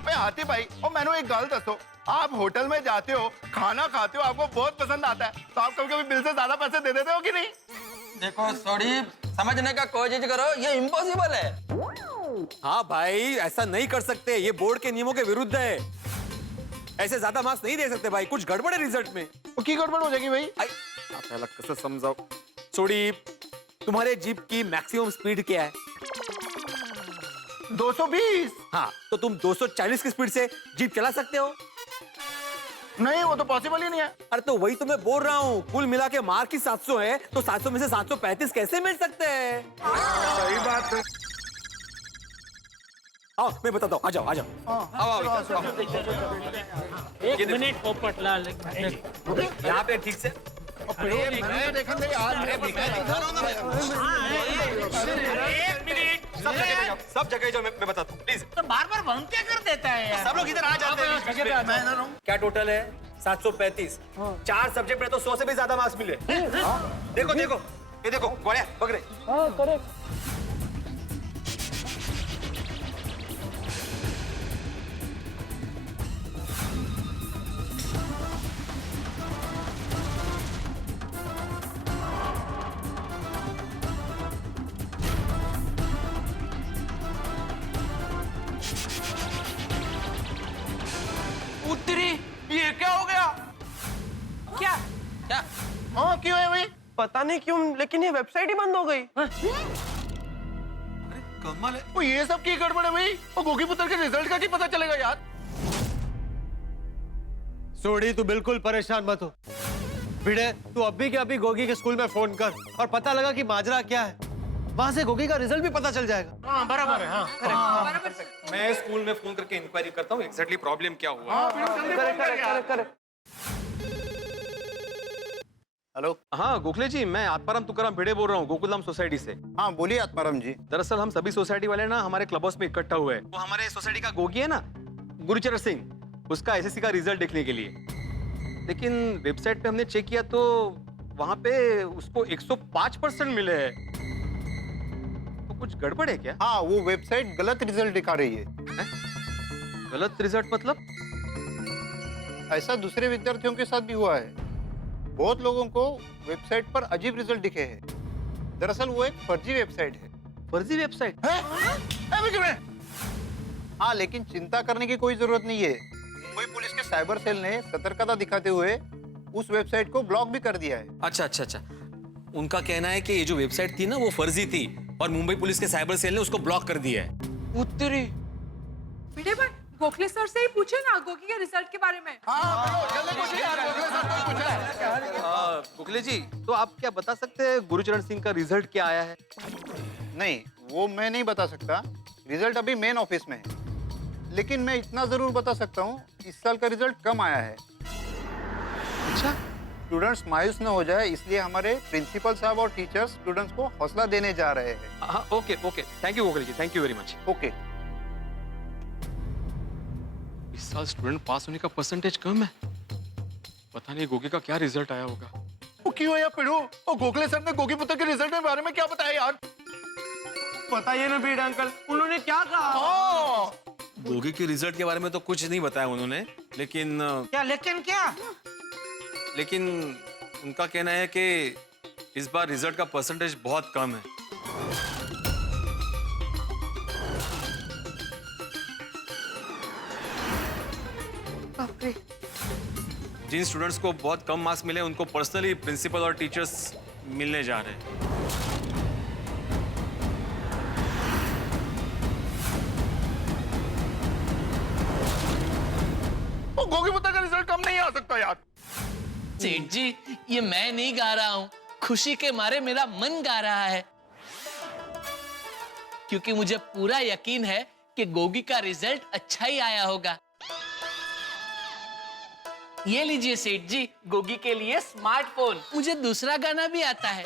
भाई हाथी भाई, और मैंने एक गल दसो, आप होटल में जाते हो, खाना खाते हो, आपको बहुत पसंद आता है, तो आप कभी कभी बिल से ज्यादा पैसे दे देते हो कि नहीं? देखो थोड़ी समझने का कोशिश करो, ये इम्पॉसिबल है। हाँ भाई ऐसा नहीं कर सकते, ये बोर्ड के नियमों के विरुद्ध है। ऐसे ज्यादा मार्क्स नहीं दे सकते भाई, कुछ गड़बड़ है रिजल्ट में। वो की गड़बड़ हो जाएगी भाई? आप पहला कैसे समझाओ। छोड़ी, तुम्हारे जीप की मैक्सिमम स्पीड क्या है? 220। हाँ तो तुम 240 की स्पीड से जीप चला सकते हो? नहीं, वो तो पॉसिबल ही नहीं है। अरे तो वही तो मैं बोल रहा हूँ, कुल मिला के मार्क ही 700 है, तो 700 में से 735 कैसे मिल सकते हैं? सही बात है। आओ मैं बताता हूँ, आ जाओ आ जाओ। एक मिनट पोपटलाल, यहाँ पे ठीक से सब जगह जो मैं बताता हूँ प्लीज। तो बार बार हम क्या कर देता है यार? सब लोग इधर आ जाते हैं। मैं इधर हूँ। क्या टोटल है? 735। 4 सब्जेक्ट में तो 100 से भी ज्यादा मार्क्स मिले। देखो देखो ये देखो गोलियां पकड़े। हाँ करेक्ट। उत्तरी, ये क्या हो गया? क्या क्या? हाँ क्यों है भाई? पता नहीं क्यों, लेकिन ये वेबसाइट ही बंद हो गई। कमाल है। वो ये सब की गड़बड़ है भाई। वो गोगी पुत्र के रिजल्ट का क्या पता चलेगा यार? सोडी तू बिल्कुल परेशान मत हो। भिड़े तू अभी के अभी गोगी के स्कूल में फोन कर और पता लगा कि माजरा क्या है। वहां से गोगी का रिजल्ट भी पता चल जाएगा। हाँ बराबर है। हाँ मैं स्कूल में फोन करके इंक्वायरी करता हूँ एग्जैक्टली प्रॉब्लम क्या हुआ। हेलो। हाँ गोखले जी, मैं आत्माराम तुकाराम भिड़े बोल रहा हूँ, गोकुलधाम सोसाइटी से। हाँ बोलिए आत्माराम जी। दरअसल हम सभी सोसाइटी वाले ना हमारे क्लब हाउस में इकट्ठा हुए हैं। वो हमारे सोसाइटी का गोगी है ना, गुरुचरण सिंह, उसका एसएससी का रिजल्ट देखने के लिए। लेकिन वेबसाइट पे हमने चेक किया तो वहाँ पे उसको 105% मिले हैं। तो कुछ गड़बड़ है क्या? हाँ वो वेबसाइट गलत रिजल्ट दिखा रही है। गलत रिजल्ट मतलब? ऐसा दूसरे विद्यार्थियों के साथ भी हुआ है। बहुत लोगों को वेबसाइट पर अजीब रिजल्ट दिखे हैं। दरअसल वो एक फर्जी वेबसाइट है। फर्जी वेबसाइट? हाँ लेकिन चिंता करने की कोई जरूरत नहीं है। मुंबई पुलिस के साइबर सेल ने सतर्कता दिखाते हुए उस वेबसाइट को ब्लॉक भी कर दिया है। अच्छा अच्छा अच्छा, उनका कहना है कि ये जो वेबसाइट थी ना वो फर्जी थी और मुंबई पुलिस के साइबर सेल ने उसको ब्लॉक कर दिया है। उत्तरी बेटे पर गोखले सर से ही पूछे ना गोगी के रिजल्ट के बारे में। गोखले जी, तो आप क्या बता सकते हैं गुरुचरण सिंह का रिजल्ट क्या आया है? नहीं वो मैं नहीं बता सकता, रिजल्ट अभी मेन ऑफिस में है। लेकिन मैं इतना जरूर बता सकता हूँ, इस साल का रिजल्ट कम आया है। अच्छा? स्टूडेंट्स मायूस न हो जाए इसलिए हमारे प्रिंसिपल साहब और टीचर्स स्टूडेंट्स को हौसला देने जा रहे हैं। हाँ okay okay, thank you Gokhale ji, thank you very much. Okay. इस साल स्टूडेंट पास होने का परसेंटेज कम है। पता नहीं गोगी का क्या रिजल्ट आया होगा। वो क्यों है यार पिड़ू? वो गोखले सर ने गोगी पुत्र के रिजल्ट के बारे में क्या बताया यार? बताइए ना भिड़े अंकल, उन्होंने क्या कहा? गोगी के रिजल्ट के बारे में तो कुछ नहीं बताया उन्होंने, लेकिन क्या लेकिन उनका कहना है कि इस बार रिजल्ट का परसेंटेज बहुत कम है। जिन स्टूडेंट्स को बहुत कम मार्क्स मिले उनको पर्सनली प्रिंसिपल और टीचर्स मिलने जा रहे हैं। गोगी पुत्र का रिजल्ट कम नहीं आ सकता यार। सेठ जी, ये मैं नहीं गा रहा हूँ, खुशी के मारे मेरा मन गा रहा है, क्योंकि मुझे पूरा यकीन है कि गोगी का रिजल्ट अच्छा ही आया होगा। ये लीजिए सेठ जी, गोगी के लिए स्मार्टफोन। मुझे दूसरा गाना भी आता है।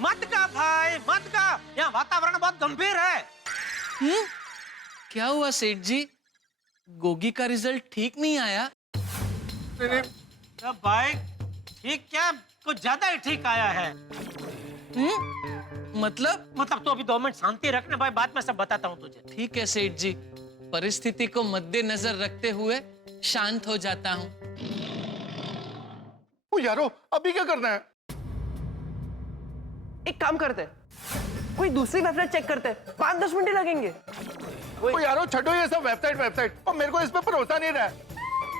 मत गा भाई मत गा, यहाँ वातावरण बहुत गंभीर है। क्या हुआ सेठ जी, गोगी का रिजल्ट ठीक नहीं आया? भाई ठीक क्या, कुछ ज्यादा ही ठीक आया है। मतलब तो अभी 2 मिनट शांति रखने भाई, बाद में सब बताता हूँ तुझे। ठीक है सेठ जी, परिस्थिति को मद्देनजर रखते हुए शांत हो जाता हूँ। ओ यारो, अभी क्या करना है? एक काम करते, कोई दूसरी वेबसाइट चेक करते, 5-10 मिनट ही लगेंगे। ओ यारो छोड़ो ये सब वेबसाइट, और मेरे को इस पे भरोसा नहीं रहा है।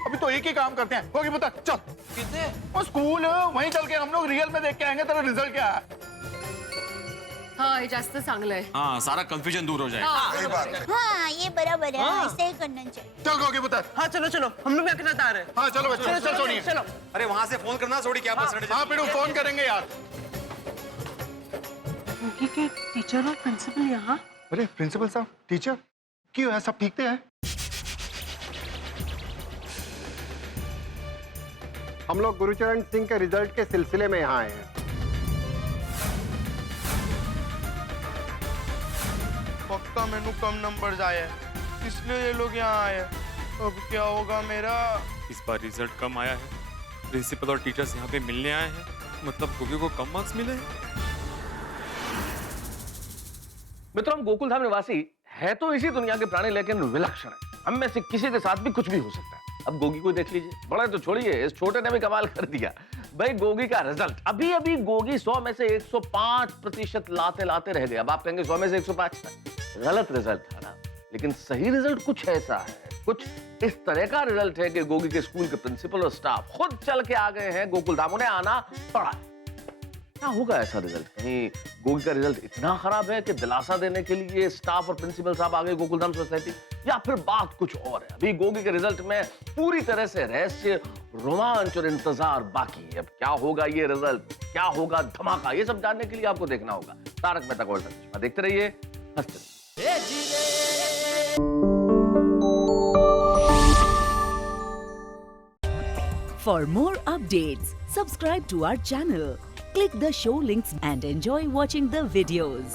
अभी तो एक ही काम करते हैं, गोगी पुत्र चल। किसे? वो स्कूल वहीं चल के हम लोग रियल में देख के आएंगे तेरा रिजल्ट क्या है। हाँ हे जास्त चांगलं आहे. हाँ सारा कंफ्यूजन दूर हो जाएगा. हाँ ये बराबर है ऐसे ही करना चाहिए. चल गोगी पुत्र. हाँ चलो चलो हम लोग भी अकेला आ रहे हैं. हाँ चलो बच्चों. चलो सोनी चलो. अरे वहां से फोन करना सोडी क्या परसेंटेज. हाँ पिड़ू फोन करेंगे यार. गोगी के टीचर और प्रिंसिपल यहाँ. अरे प्रिंसिपल साहब टीचर क्यों है सब ठीक है. हम लोग गुरुचरण सिंह के रिजल्ट के सिलसिले में यहाँ आए हैं. पक्का मैंने कम नंबर आए हैं इसलिए ये लोग यहाँ आए हैं. अब क्या होगा मेरा. इस बार रिजल्ट कम आया है. प्रिंसिपल और टीचर्स यहाँ पे मिलने आए हैं. मतलब गोगी को कम मार्क्स मिले. मित्रों, हम गोकुल धाम निवासी है तो इसी दुनिया के प्राणी लेकिन विलक्षण है. हम में से किसी के साथ भी कुछ भी हो सकता है. अब गोगी को देख लीजिए. बड़े तो छोड़िए, इस छोटे ने भी कमाल कर दिया. भाई गोगी का रिजल्ट अभी अभी गोगी 100 में से 105% लाते लाते रह गए. अब आप कहेंगे 100 में से 105 गलत रिजल्ट था ना. लेकिन सही रिजल्ट कुछ ऐसा है, कुछ इस तरह का रिजल्ट है कि गोगी के स्कूल के प्रिंसिपल और स्टाफ खुद चल के आ गए हैं गोकुल धाम. उन्हें आना पड़ा. क्या होगा ऐसा रिजल्ट? कहीं गोगी का रिजल्ट इतना खराब है कि दिलासा देने के लिए स्टाफ और प्रिंसिपल साहब आ गए गोकुलधाम सोसाइटी, या फिर बात कुछ और है? अभी गोगी के रिजल्ट में पूरी तरह से रहस्य, रोमांच और इंतजार बाकी है. अब क्या होगा ये रिजल्ट, क्या होगा धमाका, ये सब जानने के लिए आपको देखना होगा तारक मेहता का उल्टा चश्मा. देखते रहिए, हंसते रहिए. For more updates, subscribe to our channel, click the show links and enjoy watching the videos.